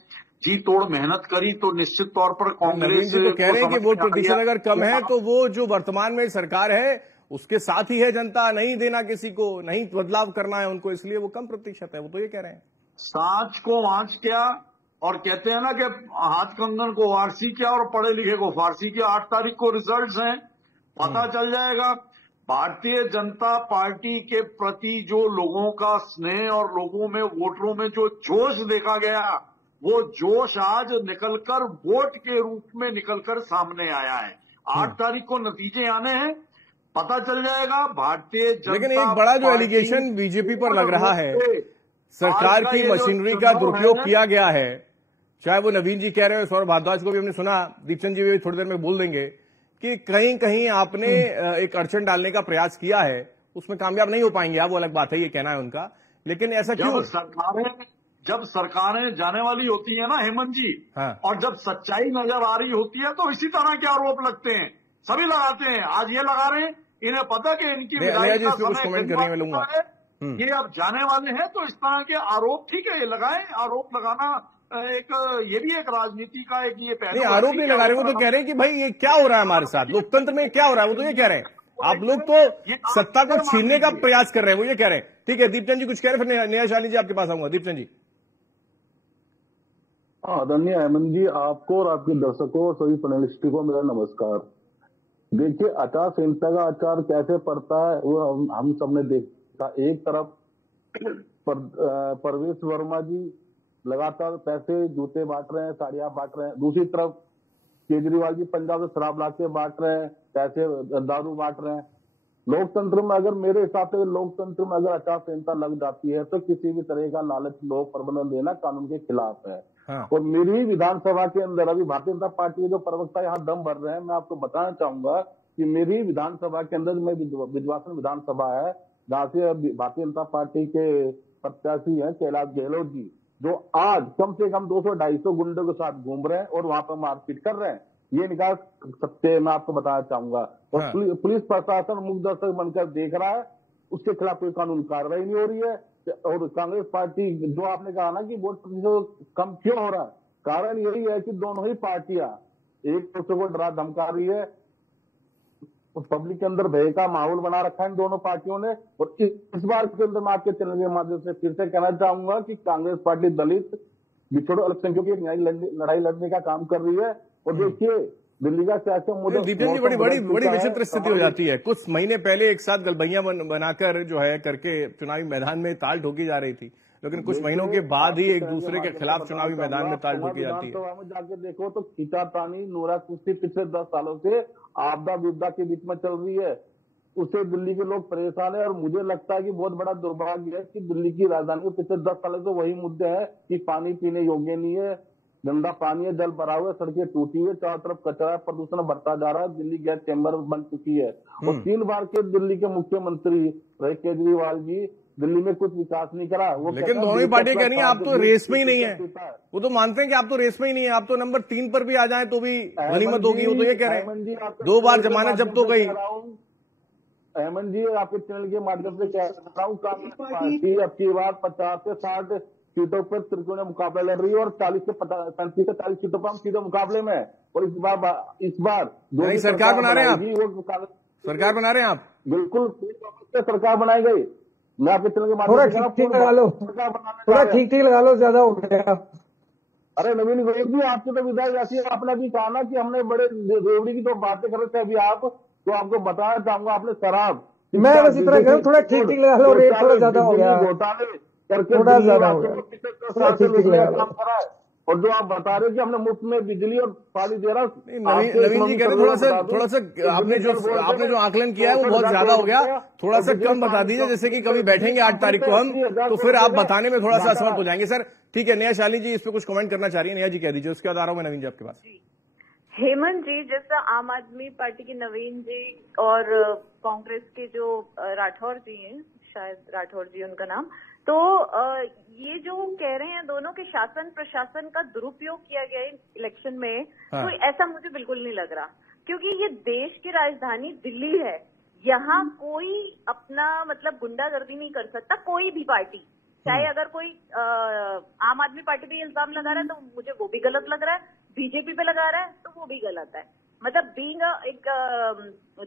जी तोड़ मेहनत करी। तो निश्चित तौर पर कांग्रेस तो कह रहे हैं कि वोट प्रतिशत अगर कम है तो वो जो वर्तमान में सरकार है उसके साथ ही है जनता, नहीं देना किसी को, नहीं बदलाव करना है उनको, इसलिए वो कम प्रतिशत है। वो तो ये कह रहे हैं। सांच को वांच क्या, और कहते हैं ना कि हाथ कंगन को वारसी क्या और पढ़े लिखे को फारसी क्या। 8 तारीख को रिजल्ट्स हैं, पता चल जाएगा। भारतीय जनता पार्टी के प्रति जो लोगों का स्नेह और लोगों में, वोटरों में जो जोश देखा गया, वो जोश आज निकलकर वोट के रूप में निकलकर सामने आया है। 8 तारीख को नतीजे आने हैं, पता चल जाएगा। भारतीय जनता लेकिन एक बड़ा जो एलिगेशन बीजेपी पर लग रहा है, सरकार की मशीनरी का दुरुपयोग किया गया है, चाहे वो नवीन जी कह रहे हो, सौरभ भारद्वाज को भी हमने सुना, दीपचंद जी भी थोड़ी देर में बोल देंगे कि कहीं कहीं आपने एक अड़चन डालने का प्रयास किया है, उसमें कामयाब नहीं हो पाएंगे आप, वो अलग बात है, ये कहना है उनका। लेकिन ऐसा क्यों? जब सरकारें जाने वाली होती है ना हेमंत जी, हाँ। और जब सच्चाई नजर आ रही होती है तो इसी तरह के आरोप लगते हैं, सभी लगाते हैं। आज ये लगा रहे हैं, इन्हें पता कि इनकी विदाई का समय ये अब जाने वाले हैं, तो इस तरह के आरोप ठीक है, ये लगाएं। आरोप लगाना ये भी एक राजनीति का एक ये पहलू। आरोप नहीं लगा रहे, वो तो कह रहे हैं कि भाई ये क्या हो रहा है हमारे साथ, लोकतंत्र में क्या हो रहा है, वो तो ये कह रहे हैं। आप लोग तो सत्ता को छीनने का प्रयास कर रहे हैं, वो ये कह रहे हैं। ठीक है, दीपचंद जी कुछ कह रहे हैं, फिर नेहा शानी जी आपके पास आऊंगा। दीपचंद जी। आदरणीय हेमंत जी, आपको और आपके दर्शकों और सभी पैनलिस्टों को मेरा नमस्कार। देखिए, आचार संहिता का आचार कैसे पड़ता है वो हम सबने देखा। एक तरफ परवेश वर्मा जी लगातार पैसे, जूते बांट रहे हैं, साड़ियां बांट रहे हैं। दूसरी तरफ केजरीवाल जी पंजाब से शराब लाके बांट रहे हैं, पैसे दारू बांट रहे हैं। लोकतंत्र में अगर, मेरे हिसाब से लोकतंत्र में अगर आचार संहिता लग जाती है तो किसी भी तरह का लालच, लोक प्रबंधन देना कानून के खिलाफ है। हाँ। और मेरी विधानसभा के अंदर अभी भारतीय जनता पार्टी के जो प्रवक्ता यहाँ दम भर रहे हैं, मैं आपको बताना चाहूंगा कि मेरी विधानसभा के अंदर में विजवासन विधानसभा है, जहाँ से भारतीय जनता पार्टी के प्रत्याशी हैं कैलाश गहलोत जी, जो आज कम से कम 200-250 गुंडों के साथ घूम रहे हैं और वहां पर मारपीट कर रहे हैं। ये निकाल सकते, मैं आपको बताना चाहूंगा। और हाँ। पुलिस प्रशासन मुख्य दर्शक बनकर देख रहा है, उसके खिलाफ कोई कानून कार्रवाई नहीं हो रही है। और कांग्रेस पार्टी, जो आपने कहा ना कि वोट प्रतिशत कम क्यों हो रहा है, कारण यही है कि दोनों ही पार्टियां एक दूसरे को डरा धमका रही है। पब्लिक के अंदर भय का माहौल बना रखा है इन दोनों पार्टियों ने। और इस बार के अंदर मैं आपके चैनल के माध्यम से फिर से कहना चाहूंगा कि कांग्रेस पार्टी दलित, पिछड़ों, अल्पसंख्यकों की लड़ाई लड़ने का काम कर रही है। और देखिए, दिल्ली का क्या मुद्दा, दीपचंद जी, बड़ी विचित्र स्थिति हो जाती है। कुछ महीने पहले एक साथ गलबैया बनाकर जो है करके चुनावी मैदान में ताल ठोकी जा रही थी, लेकिन कुछ महीनों के बाद ही एक दूसरे के खिलाफ चुनावी मैदान में ताल ठोकी जाती है। में जाके देखो तो खींचातानी, नोरा कुश्ती पिछले 10 सालों से आपदा विपदा के बीच में चल रही है। उससे दिल्ली के लोग परेशान है। और मुझे लगता है कि बहुत बड़ा दुर्भाग्य है कि दिल्ली की राजधानी में पिछले 10 सालों से वही मुद्दे हैं कि पानी पीने योग्य नहीं है, गंदा पानी है, जल भरा हुआ है, सड़कें टूटी हुई है, चारों तरफ कचरा, प्रदूषण बढ़ता जा रहा है, दिल्ली गैस चैम्बर बन चुकी है। और 3 बार के दिल्ली के मुख्यमंत्री रहे केजरीवाल जी, दिल्ली में कुछ विकास नहीं करा। वो लेकिन दोनों ही पार्टी कह रही है आप तो रेस में ही नहीं है। वो तो मानते हैं कि आप तो रेस में ही नहीं है, आप तो नंबर 3 पर भी आ जाए तो भी गनीमत होगी। वो तो ये कह रहे हैं 2 बार जमानत जब्त हो गई। अहमद जी, आपके चैनल के माध्यम से कह रहा हूँ, कांग्रेस पार्टी अब की बार 50 से 60 सीटों पर त्रिकोणीय मुकाबला लड़ रही है और 40 से 35 से 40 सीटों पर हम सीधे मुकाबले में। और इस बार नहीं, सरकार बना रहे हैं आप, सरकार बना रहे हैं आप, बिल्कुल सरकार बनाई गई। मैं आपके चैनल के माध्यम से ठीक लगा लो, थोड़ा ठीक लगा लो, ज्यादा हो गया। अरे नवीन जी, आपकी तो विदाई जैसी है। आपने भी कहा ना कि हमने बड़े रेवड़ी की तो बातें कर रहे थे अभी आप, तो आपको बताना चाहूंगा, आपने शराब, मैं बस इतना करूँ, थोड़ा ठीक लगा लो, रेट थोड़ा ज्यादा हो गया, थोड़ा ज्यादा हो गया। और जो आप बता रहे हो कि हमने मुफ्त में बिजली और पानी दे रहा, नवीन जी कह रहे थोड़ा सा आपने जो आकलन किया है वो बहुत ज्यादा हो गया, थोड़ा सा कम बता दीजिए, जैसे कि कभी बैठेंगे 8 तारीख को हम, तो फिर आप बताने में थोड़ा सा असमर्थ हो जाएंगे। सर ठीक है, नेहा शानी जी इस पे कुछ कमेंट करना चाह रही है, नेहा जी कह दीजिए, उसके बाद आ रहा हूं मैं नवीन जी आपके पास। हेमंत जी, जैसा आम आदमी पार्टी के नवीन जी और कांग्रेस के जो राठौर जी हैं, शायद राठौर जी उनका नाम, तो ये जो कह रहे हैं दोनों के शासन प्रशासन का दुरुपयोग किया गया इलेक्शन में, तो ऐसा मुझे बिल्कुल नहीं लग रहा, क्योंकि ये देश की राजधानी दिल्ली है। यहाँ कोई अपना मतलब गुंडागर्दी नहीं कर सकता, कोई भी पार्टी, चाहे अगर कोई आम आदमी पार्टी पे इल्जाम लगा रहा है तो मुझे वो भी गलत लग रहा है, बीजेपी पे लगा रहा है तो वो भी गलत है। मतलब बीइंग एक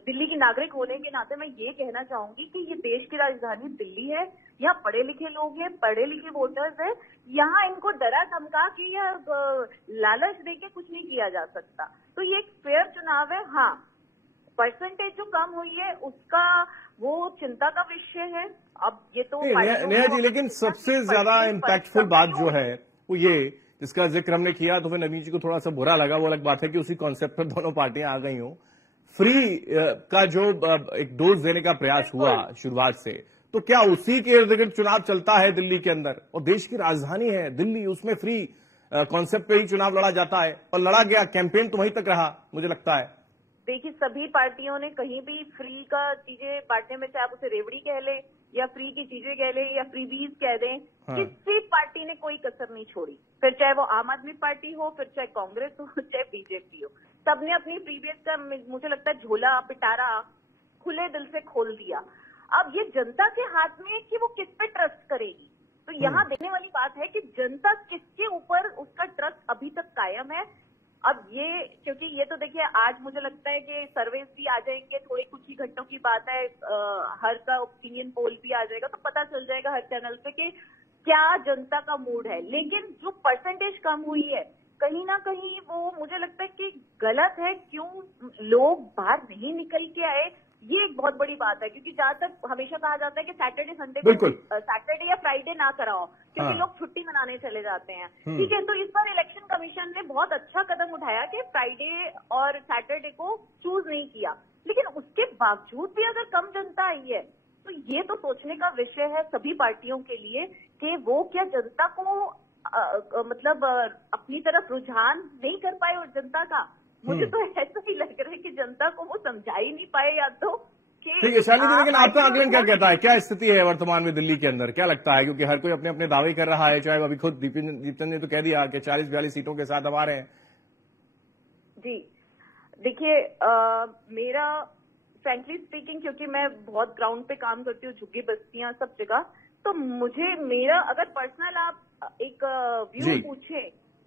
दिल्ली की नागरिक होने के नाते मैं ये कहना चाहूंगी कि ये देश की राजधानी दिल्ली है। यहाँ पढ़े लिखे लोग हैं, पढ़े लिखे वोटर्स हैं। यहाँ इनको डरा धमका के या लालच दे के कुछ नहीं किया जा सकता। तो ये एक फेयर चुनाव है। हाँ, परसेंटेज जो कम हुई है उसका वो चिंता का विषय है। अब ये तो नेहा जी, लेकिन सबसे ज्यादा इम्पैक्टफुल बात जो है वो ये जिसका जिक्र हमने किया, तो फिर नवीन जी को थोड़ा सा बुरा लगा। वो अलग बात है कि उसी कॉन्सेप्ट पर दोनों पार्टियां आ गई हों। फ्री का जो एक डोज देने का प्रयास हुआ शुरुआत से, तो क्या उसी के इर्द गिर्द चुनाव चलता है दिल्ली के अंदर? और देश की राजधानी है दिल्ली, उसमें फ्री कॉन्सेप्ट पे ही चुनाव लड़ा जाता है और लड़ा गया। कैंपेन तो वहीं तक रहा, मुझे लगता है। देखिए, सभी पार्टियों ने कहीं भी फ्री का चीजें बांटने में, चाहे आप उसे रेवड़ी कह ले या फ्री की चीजें कह ले या फ्रीबीज कह दें, किसी पार्टी ने कोई कसर नहीं छोड़ी। फिर चाहे वो आम आदमी पार्टी हो, फिर चाहे कांग्रेस हो, चाहे बीजेपी हो, सबने अपनी फ्रीबीज का मुझे लगता है झोला पिटारा खुले दिल से खोल दिया। अब ये जनता के हाथ में है कि वो किस पे ट्रस्ट करेगी। तो यहाँ देखने वाली बात है कि जनता किसके ऊपर उसका ट्रस्ट अभी तक कायम है। अब ये, क्योंकि ये तो देखिए आज मुझे लगता है कि सर्वेस भी आ जाएंगे, थोड़े कुछ ही घंटों की बात है, हर का ओपिनियन पोल भी आ जाएगा, तो पता चल जाएगा हर चैनल पे कि क्या जनता का मूड है। लेकिन जो परसेंटेज कम हुई है, कहीं ना कहीं वो मुझे लगता है कि गलत है। क्यों लोग बाहर नहीं निकल के आए, ये एक बहुत बड़ी बात है। क्योंकि जहां तक हमेशा कहा जाता है कि सैटरडे संडे को, सैटरडे या फ्राइडे ना कराओ क्योंकि लोग छुट्टी मनाने चले जाते हैं। ठीक है, तो इस बार इलेक्शन कमीशन ने बहुत अच्छा कदम उठाया कि फ्राइडे और सैटरडे को चूज नहीं किया। लेकिन उसके बावजूद भी अगर कम जनता आई है तो ये तो सोचने का विषय है सभी पार्टियों के लिए कि वो क्या जनता को मतलब अपनी तरफ रुझान नहीं कर पाए। और जनता का मुझे तो ऐसा ही लग रहा है कि जनता को वो समझा ही नहीं पाए, या तो ठीक है शालिनी जी, लेकिन आपका आकलन क्या कहता है? क्या स्थिति है वर्तमान में दिल्ली के अंदर? क्या लगता है? क्योंकि हर कोई अपने अपने दावे कर रहा है, चाहे अभी खुद दीपचंद ने तो कह दिया कि 40-42 सीटों के साथ हम आ रहे हैं। जी देखिए, मेरा फ्रैंकली स्पीकिंग, क्योंकि मैं बहुत ग्राउंड पे काम करती हूँ, झुग्गी बस्तियां सब जगह, तो मुझे मेरा अगर पर्सनल आप एक व्यू पूछे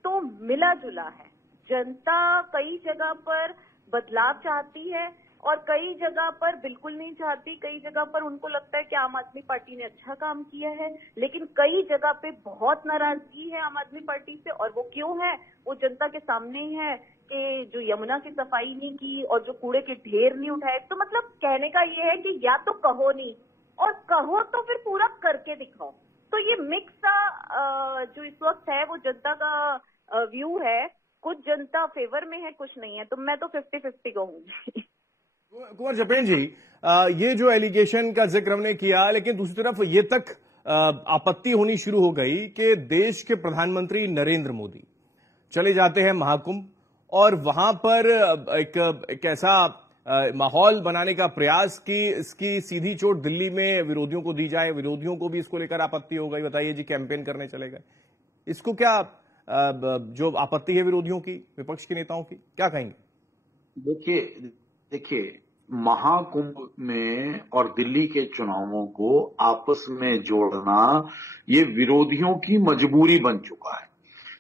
तो मिला जुला है। जनता कई जगह पर बदलाव चाहती है और कई जगह पर बिल्कुल नहीं चाहती। कई जगह पर उनको लगता है कि आम आदमी पार्टी ने अच्छा काम किया है, लेकिन कई जगह पे बहुत नाराजगी है आम आदमी पार्टी से। और वो क्यों है? वो जनता के सामने ही है कि जो यमुना की सफाई नहीं की और जो कूड़े के ढेर नहीं उठाए। तो मतलब कहने का ये है कि या तो कहो नहीं, और कहो तो फिर पूरा करके दिखाओ। तो ये मिक्स का जो इस वक्त है वो जनता का व्यू है। कुछ जनता फेवर में है, कुछ नहीं है। तो मैं तो 50-50 कहूंगी। कुंवर जपेन जी, ये जो एलिगेशन का जिक्र हमने किया, लेकिन दूसरी तरफ ये तक आपत्ति होनी शुरू हो गई कि देश के प्रधानमंत्री नरेंद्र मोदी चले जाते हैं महाकुंभ और वहां पर एक ऐसा माहौल बनाने का प्रयास कि इसकी सीधी चोट दिल्ली में विरोधियों को दी जाए। विरोधियों को भी इसको लेकर आपत्ति हो गई। बताइए जी, कैंपेन करने चले गए, इसको क्या जो आपत्ति है विरोधियों की, विपक्ष के नेताओं की, क्या कहेंगे? देखिए महाकुंभ में और दिल्ली के चुनावों को आपस में जोड़ना ये विरोधियों की मजबूरी बन चुका है,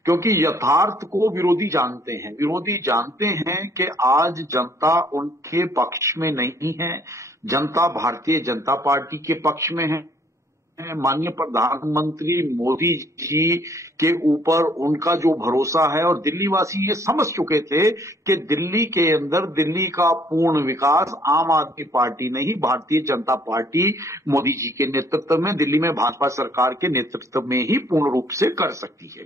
क्योंकि यथार्थ को विरोधी जानते हैं। विरोधी जानते हैं कि आज जनता उनके पक्ष में नहीं है, जनता भारतीय जनता पार्टी के पक्ष में है। माननीय प्रधानमंत्री मोदी जी के ऊपर उनका जो भरोसा है, और दिल्ली वासी ये समझ चुके थे कि दिल्ली के अंदर दिल्ली का पूर्ण विकास आम आदमी पार्टी नहीं, भारतीय जनता पार्टी मोदी जी के नेतृत्व में, दिल्ली में भाजपा सरकार के नेतृत्व में ही पूर्ण रूप से कर सकती है।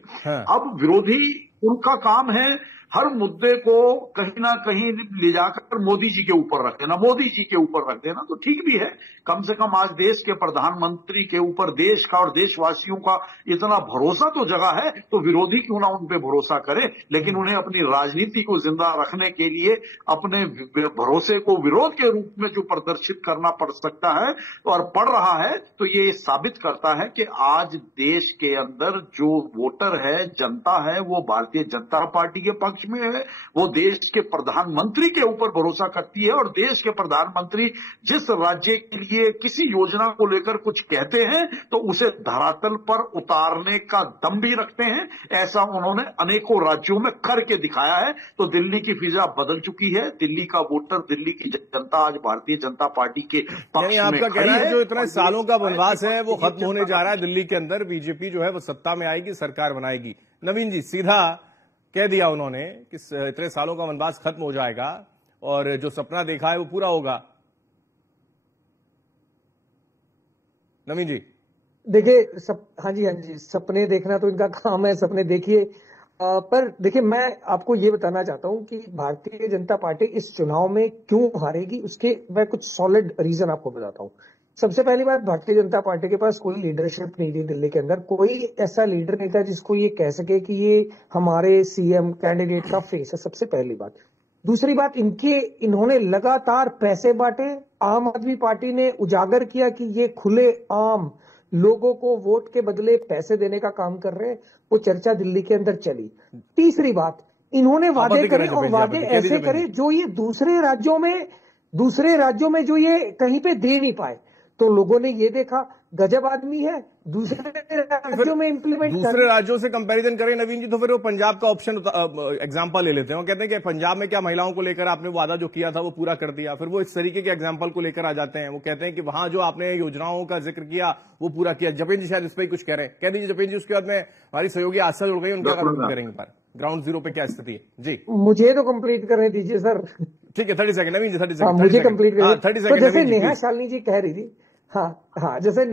अब विरोधी उनका काम है हर मुद्दे को कहीं ना कहीं ले जाकर मोदी जी के ऊपर रख देना, मोदी जी के ऊपर रख देना। तो ठीक भी है, कम से कम आज देश के प्रधानमंत्री के ऊपर देश का और देशवासियों का इतना भरोसा तो जगा है, तो विरोधी क्यों ना उन पे भरोसा करे। लेकिन उन्हें अपनी राजनीति को जिंदा रखने के लिए अपने भरोसे को विरोध के रूप में जो प्रदर्शित करना पड़ सकता है और पड़ रहा है, तो ये साबित करता है कि आज देश के अंदर जो वोटर है, जनता है, वो भारतीय भारतीय जनता पार्टी के पक्ष में है, वो देश के प्रधानमंत्री के ऊपर भरोसा करती है और देश के प्रधानमंत्री जिस राज्य के लिए किसी योजना को लेकर कुछ कहते हैं तो उसे धरातल पर उतारने का दम भी रखते हैं। ऐसा उन्होंने अनेकों राज्यों में करके दिखाया है। तो दिल्ली की फिजा बदल चुकी है। दिल्ली का वोटर, दिल्ली की जनता आज भारतीय जनता पार्टी के पक्ष में आपका कहना है जो इतने सालों का वनवास है वो ये खत्म होने जा रहा है। दिल्ली के अंदर बीजेपी जो है वो सत्ता में आएगी, सरकार बनाएगी। नवीन जी, सीधा कह दिया उन्होंने कि इतने सालों का वनवास खत्म हो जाएगा और जो सपना देखा है वो पूरा होगा। नवीन जी देखिए, हाँ जी, सपने देखना तो इनका काम है, सपने देखिए। पर देखिए, मैं आपको ये बताना चाहता हूं कि भारतीय जनता पार्टी इस चुनाव में क्यों हारेगी, उसके मैं कुछ सॉलिड रीजन आपको बताता हूं। सबसे पहली बात, भारतीय जनता पार्टी के पास कोई लीडरशिप नहीं थी दिल्ली के अंदर। कोई ऐसा लीडर नहीं था जिसको ये कह सके कि ये हमारे सीएम कैंडिडेट का फेस है, सबसे पहली बात। दूसरी बात, इन्होंने लगातार पैसे बांटे। आम आदमी पार्टी ने उजागर किया कि ये खुले आम लोगों को वोट के बदले पैसे देने का काम कर रहे हैं। वो चर्चा दिल्ली के अंदर चली। तीसरी बात, इन्होंने वादे करे और वादे ऐसे करे जो ये दूसरे राज्यों में जो ये कहीं पे दे नहीं पाए। तो लोगों ने ये देखा गजब आदमी है, दूसरे राज्यों में इंप्लीमेंट, दूसरे राज्यों से कंपैरिजन करें नवीन जी, तो फिर वो पंजाब का ऑप्शन एग्जांपल ले लेते हैं। वो कहते हैं कि पंजाब में क्या महिलाओं को लेकर आपने वादा जो किया था वो पूरा कर दिया। फिर वो इस तरीके के एग्जांपल को लेकर आ जाते हैं। वो कहते हैं कि वहां जो आपने योजनाओं का जिक्र किया वो पूरा किया। जपेन जी शायद इस पर ही कुछ कह रहे हैं, कह दीजिए जपेन जी। उसके बाद में हमारी सहयोगी आशा जुड़ गई, उनका करेंगे पर ग्राउंड जीरो पे क्या स्थिति है जी। मुझे तो कंप्लीट करने दीजिए सर। ठीक है, 30 सेकंड नवीन जी, 30 सेकंड मुझे कंप्लीट करिए। 30 तो सेकंड जैसे नेहा शालिनी जी कह रही थी, हाँ, जैसे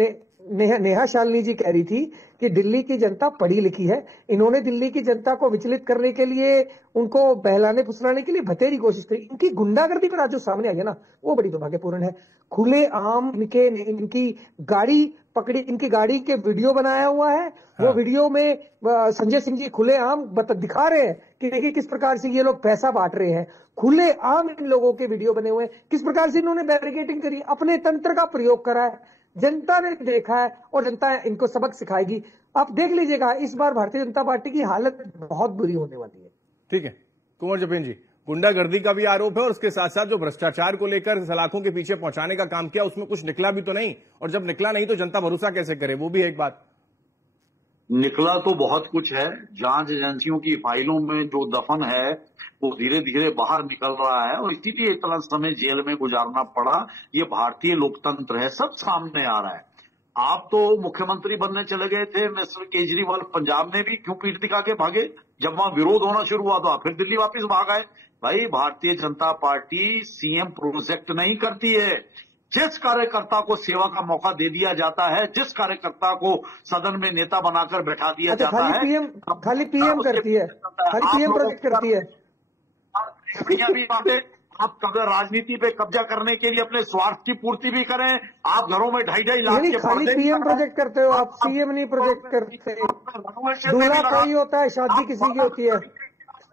नेहा शालिनी जी कह रही थी कि दिल्ली की जनता पढ़ी लिखी है। इन्होंने दिल्ली की जनता को विचलित करने के लिए, उनको बहलाने फुसलाने के लिए बतेरी कोशिश करी। इनकी गुंडागर्दी पर आज जो सामने आई है ना, वो बड़ी दुर्भाग्यपूर्ण है। खुले आम इनकी गाड़ी पकड़ी, इनकी गाड़ी के वीडियो बनाया हुआ है। वो वीडियो में संजय सिंह जी खुले आम दिखा रहे हैं कि देखिए किस प्रकार से ये लोग पैसा बांट रहे हैं। खुले आम इन लोगों के वीडियो बने हुए हैं, किस प्रकार से इन्होंने बैरिकेडिंग करी, अपने तंत्र का प्रयोग करा है। जनता ने देखा है और जनता इनको सबक सिखाएगी। आप देख लीजिएगा, इस बार भारतीय जनता पार्टी की हालत बहुत बुरी होने वाली है। ठीक है कुंवर जपेन जी, गुंडागर्दी का भी आरोप है और उसके साथ साथ जो भ्रष्टाचार को लेकर सलाखों के पीछे पहुंचाने का काम किया उसमें कुछ निकला भी तो नहीं, और जब निकला नहीं तो जनता भरोसा कैसे करे, वो भी एक बात। निकला तो बहुत कुछ है। जांच एजेंसियों की फाइलों में जो दफन है वो धीरे धीरे बाहर निकल रहा है और इसीलिए इतना समय जेल में गुजारना पड़ा। ये भारतीय लोकतंत्र है, सब सामने आ रहा है। आप तो मुख्यमंत्री बनने चले गए थे, मिस्टर केजरीवाल पंजाब में भी क्यों पीठ दिखा के भागे? जब वहां विरोध होना शुरू हुआ तो फिर दिल्ली वापस भाग आए। भाई, Bharatiya Janata party CM project नहीं करती है। जिस कार्यकर्ता को सेवा का मौका दे दिया जाता है, जिस कार्यकर्ता को सदन में नेता बनाकर बैठा दिया जाता है, खाली पीएम करती है, खाली पीएम प्रोजेक्ट करती है। आप कब्जा राजनीति पे कब्जा करने के लिए अपने स्वार्थ की पूर्ति भी करें। आप घरों में 2.5 लाख के खाली पीएम प्रोजेक्ट करते हो आप, सीएम नहीं प्रोजेक्ट करते। दूल्हा कोई होता है, शादी किसी की होती है।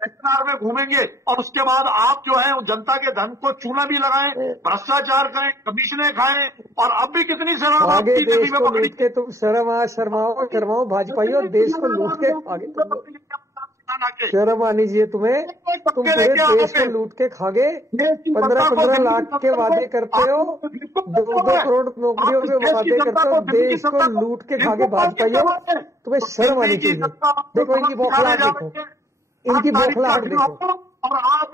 में घूमेंगे और उसके बाद आप जो है जनता के धन को चूना भी लगाएं, भ्रष्टाचार करें, कमीशनें खाएं, और अब भी कितनी शर्म आगे देश को लूट के तुम शर्माओ भाजपाई, और देश को लूट के आगे शर्म आनी चाहिए तुम्हें। तुम पूरे देश को लूट के खागे, 15-15 लाख के वादे करते हो, 2 करोड़ नौकरियों के वादे करते हो, देश को लूट के खागे भाजपाइयों। तुम्हें शर्म आनी चाहिए। देखो इनकी बौखलाहट, देखो इनकी बौखलाहट देखो। और आप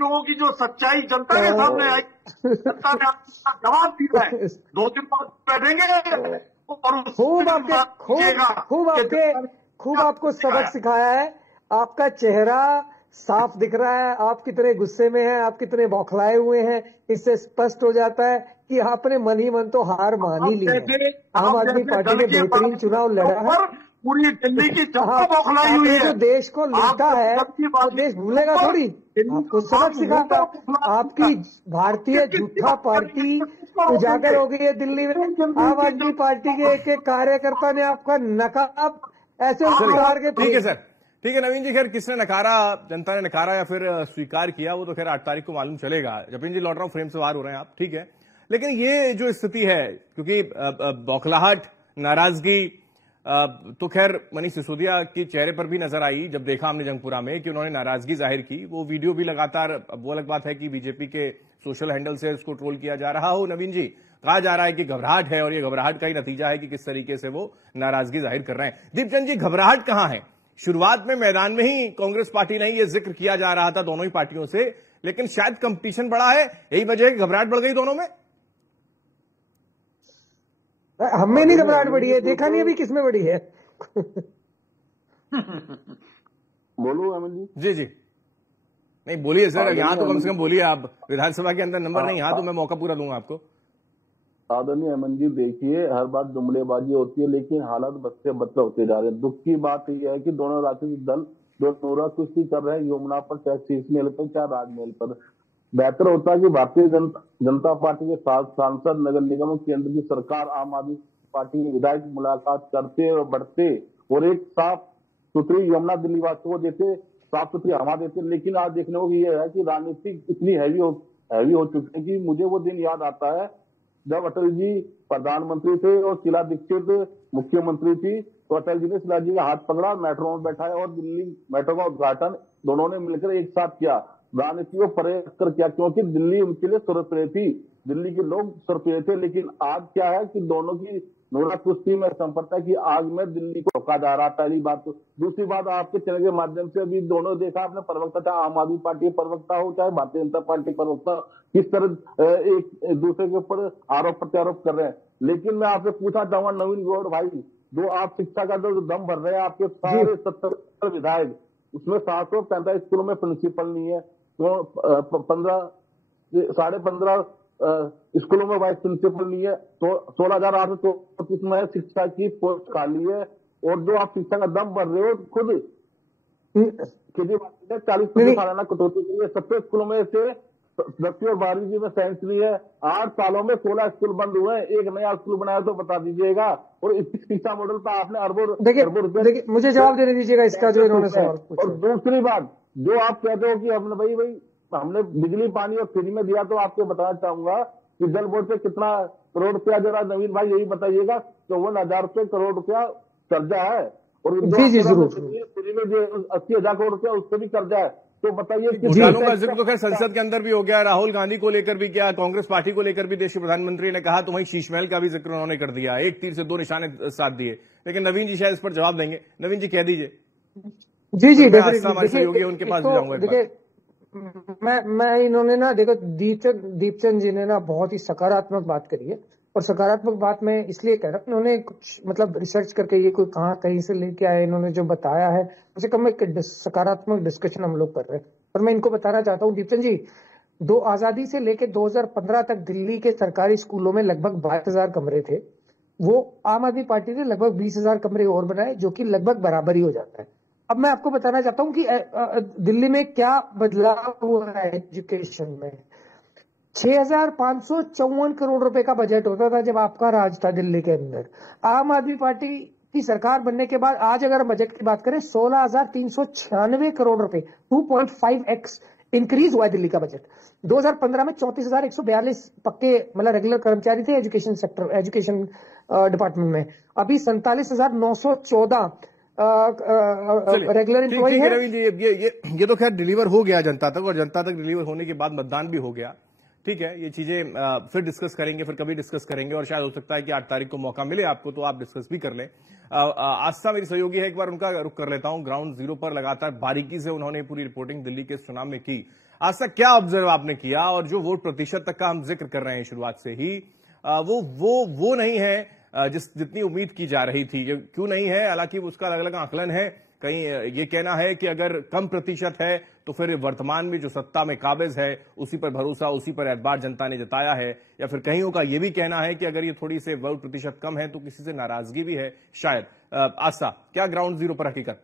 लोगों की जो सच्चाई जनता के सामने आई, जनता ने जवाब दिया है। 2-3 बार बैठेंगे और खूब आपको सबक सिखाया है। आपका चेहरा साफ दिख रहा है, आप कितने गुस्से में हैं, आप कितने बौखलाए हुए हैं। इससे स्पष्ट हो जाता है कि आपने मन ही मन तो हार मान ही ली है। आम आदमी पार्टी ने बेहतरीन चुनाव लड़ा है, पूरी दिल्ली की जनता बौखलाई हुई है। जो देश को लूटा है वो देश भूलेगा थोड़ी, आपको सबक सिखाता। आपकी भारतीय झूठा पार्टी उजागर हो गई है दिल्ली में। आम आदमी पार्टी के एक कार्यकर्ता ने आपका नकाब ऐसे उतार के। ठीक है सर, ठीक है नवीन जी। खैर किसने नकारा, जनता ने नकारा या फिर स्वीकार किया, वो तो खैर 8 तारीख को मालूम चलेगा। जपिन जी लौट रहा हूं, फ्रेम से बाहर हो रहे हैं आप, ठीक है। लेकिन ये जो स्थिति है, क्योंकि बौखलाहट, नाराजगी, तो खैर मनीष सिसोदिया के चेहरे पर भी नजर आई जब देखा हमने जंगपुरा में कि उन्होंने नाराजगी जाहिर की। वो वीडियो भी लगातार, वो अलग बात है कि बीजेपी के सोशल हैंडल से उसको ट्रोल किया जा रहा हो। नवीन जी, कहा जा रहा है कि घबराहट है और ये घबराहट का ही नतीजा है कि किस तरीके से वो नाराजगी जाहिर कर रहे हैं। दीपचंद जी, घबराहट कहां है? शुरुआत में मैदान में ही कांग्रेस पार्टी नहीं, ये जिक्र किया जा रहा था दोनों ही पार्टियों से, लेकिन शायद कंपटीशन बढ़ा है, यही वजह है कि घबराहट बढ़ गई दोनों में। हमें नहीं घबराहट बढ़ी है, देखा नहीं अभी किसमें बढ़ी है। बोलो अमन जी। जी जी, नहीं बोलिए सर, यहाँ तो कम से कम बोलिए आप। विधानसभा के अंदर नंबर नहीं, यहाँ तो मैं मौका पूरा दूंगा आपको। आदरणीय अमन जी, देखिए हर बात जुमलेबाजी होती है, लेकिन हालात बद से बदतर होते जा रहे हैं। दुख की बात यह है कि दोनों राजनीतिक दल जो नोरा कुश्ती कर रहे हैं, यमुना पर चाहे शीशमहल पर चाहे राजमहल पर। बेहतर होता है कि भारतीय जनता पार्टी के सांसद, नगर निगम, केंद्र की सरकार, आम आदमी पार्टी के विधायक मुलाकात करते और बढ़ते और एक साफ सुथरी यमुना दिल्ली वासियों को देते, साफ सुथरी हवा देते। लेकिन आज देखने को यह है कि राजनीतिक इतनी हैवी हो चुकी है कि मुझे वो दिन याद आता है जब अटल जी प्रधानमंत्री थे और शीला दीक्षित मुख्यमंत्री थी, तो अटल जी ने शीला जी का हाथ पकड़ा, मेट्रो में बैठाया और दिल्ली मेट्रो का उद्घाटन दोनों ने मिलकर एक साथ किया। राजनीति को परे कर किया, क्योंकि दिल्ली उनके लिए सुरप्रिय थी, दिल्ली के लोग सुरप्रिय थे। लेकिन आज क्या है कि दोनों की नोरा कुश्ती में संपर्क है कि आज में दिल्ली को रोका जा रहा। पहली बात। तो दूसरी बात, आपके चैनल के माध्यम से अभी दोनों देखा आपने, प्रवक्ता चाहे आम आदमी पार्टी प्रवक्ता हो चाहे भारतीय जनता पार्टी प्रवक्ता, किस तरह एक दूसरे के ऊपर आरोप प्रत्यारोप कर रहे हैं। लेकिन मैं आपसे पूछना चाहूंगा नवीन गौड़ भाई, जो आप शिक्षा का जो दम भर रहे हैं, आपके सारे 70 विधायक, उसमें 745 स्कूलों में प्रिंसिपल नहीं है, तो 15 स्कूलों में वाइस प्रिंसिपल नहीं है, तो 16,834 में शिक्षा की पोस्ट खाली है। और जो आप शिक्षा का दम भर रहे हो खुद 40% सालाना कटौती के लिए 70 स्कूलों में से 10वीं और 12वीं में साइंस नहीं है। 8 सालों में 16 स्कूल बंद हुए हैं, एक नया स्कूल बनाया तो बता दीजिएगा। और इस शिक्षा मॉडल पर आपने अरबों रुपए। मुझे जवाब देने दीजिएगा इसका जो इन्होंने सवाल पूछा। और दूसरी बात, जो आप कहते हो कि हमने भाई हमने बिजली पानी और फ्री में दिया, तो आपको बताना चाहूंगा कि जल बोर्ड से कितना करोड़ रुपया जरा नवीन भाई यही बताइएगा। 54,000 करोड़ रुपया कर्जा है, और फ्री में जो 80,000 करोड़ रुपया उस पर भी कर्जा है। तो बताइए, घोटालों का जिक्र तो खैर संसद के अंदर भी हो गया, राहुल गांधी को लेकर भी किया, कांग्रेस पार्टी को लेकर भी देश के प्रधानमंत्री ने कहा, तो वहीं शीशमहल का भी जिक्र उन्होंने कर दिया। एक तीर से दो निशाने साध दिए। लेकिन नवीन जी शायद इस पर जवाब देंगे। नवीन जी कह दीजिए। जी हमारे सहयोगी उनके पास भी जाऊंगा। देखिए, मैं इन्होंने ना, देखो दीपचंद जी ने ना बहुत ही सकारात्मक बात करी है, और सकारात्मक बात मैं इसलिए कह रहा हूँ, इन्होंने कुछ मतलब रिसर्च करके ये कोई कहीं से लेके आए, इन्होंने जो बताया है उसे कम एक सकारात्मक डिस्कशन हम लोग कर रहे हैं। और मैं इनको बताना चाहता हूँ दीपचंद जी, आजादी से लेके 2015 तक दिल्ली के सरकारी स्कूलों में लगभग 22,000 कमरे थे। वो आम आदमी पार्टी ने लगभग 20,000 कमरे और बनाए, जो कि लगभग बराबर ही हो जाता है। अब मैं आपको बताना चाहता हूं कि दिल्ली में क्या बदलाव हुआ है एजुकेशन में। 6,554 करोड़ रुपए का बजट होता था जब आपका राज था दिल्ली के अंदर। आम आदमी पार्टी की सरकार बनने के बाद आज अगर बजट की बात करें, 16,396 करोड़ रुपए, 2.5x इंक्रीज हुआ है दिल्ली का बजट। 2015 में 34,142 पक्के मतलब रेगुलर कर्मचारी थे एजुकेशन डिपार्टमेंट में। अभी 47,914 रेगुलर एम्प्लॉय है। रवि जी, ये तो खैर डिलीवर हो गया जनता तक, और जनता तक डिलीवर होने के बाद मतदान भी हो गया। ठीक है, ये चीजें फिर डिस्कस करेंगे, फिर कभी डिस्कस करेंगे, और शायद हो सकता है कि 8 तारीख को मौका मिले आपको तो आप डिस्कस भी कर लें। आस्था मेरी सहयोगी है, एक बार उनका रुख कर लेता हूं। ग्राउंड जीरो पर लगातार बारीकी से उन्होंने पूरी रिपोर्टिंग दिल्ली के चुनाव में की। आस्था, क्या ऑब्जर्व आपने किया, और जो वोट प्रतिशत तक का हम जिक्र कर रहे हैं शुरुआत से ही, वो नहीं है जितनी उम्मीद की जा रही थी। क्यों नहीं है? हालांकि उसका अलग अलग आकलन है। कहीं ये कहना है कि अगर कम प्रतिशत है तो फिर वर्तमान में जो सत्ता में काबिज है उसी पर भरोसा, उसी पर एतबार जनता ने जताया है, या फिर कईयों का यह भी कहना है कि अगर ये थोड़ी से वोट प्रतिशत कम है तो किसी से नाराजगी भी है शायद। आस्था, क्या ग्राउंड जीरो पर हकीकत?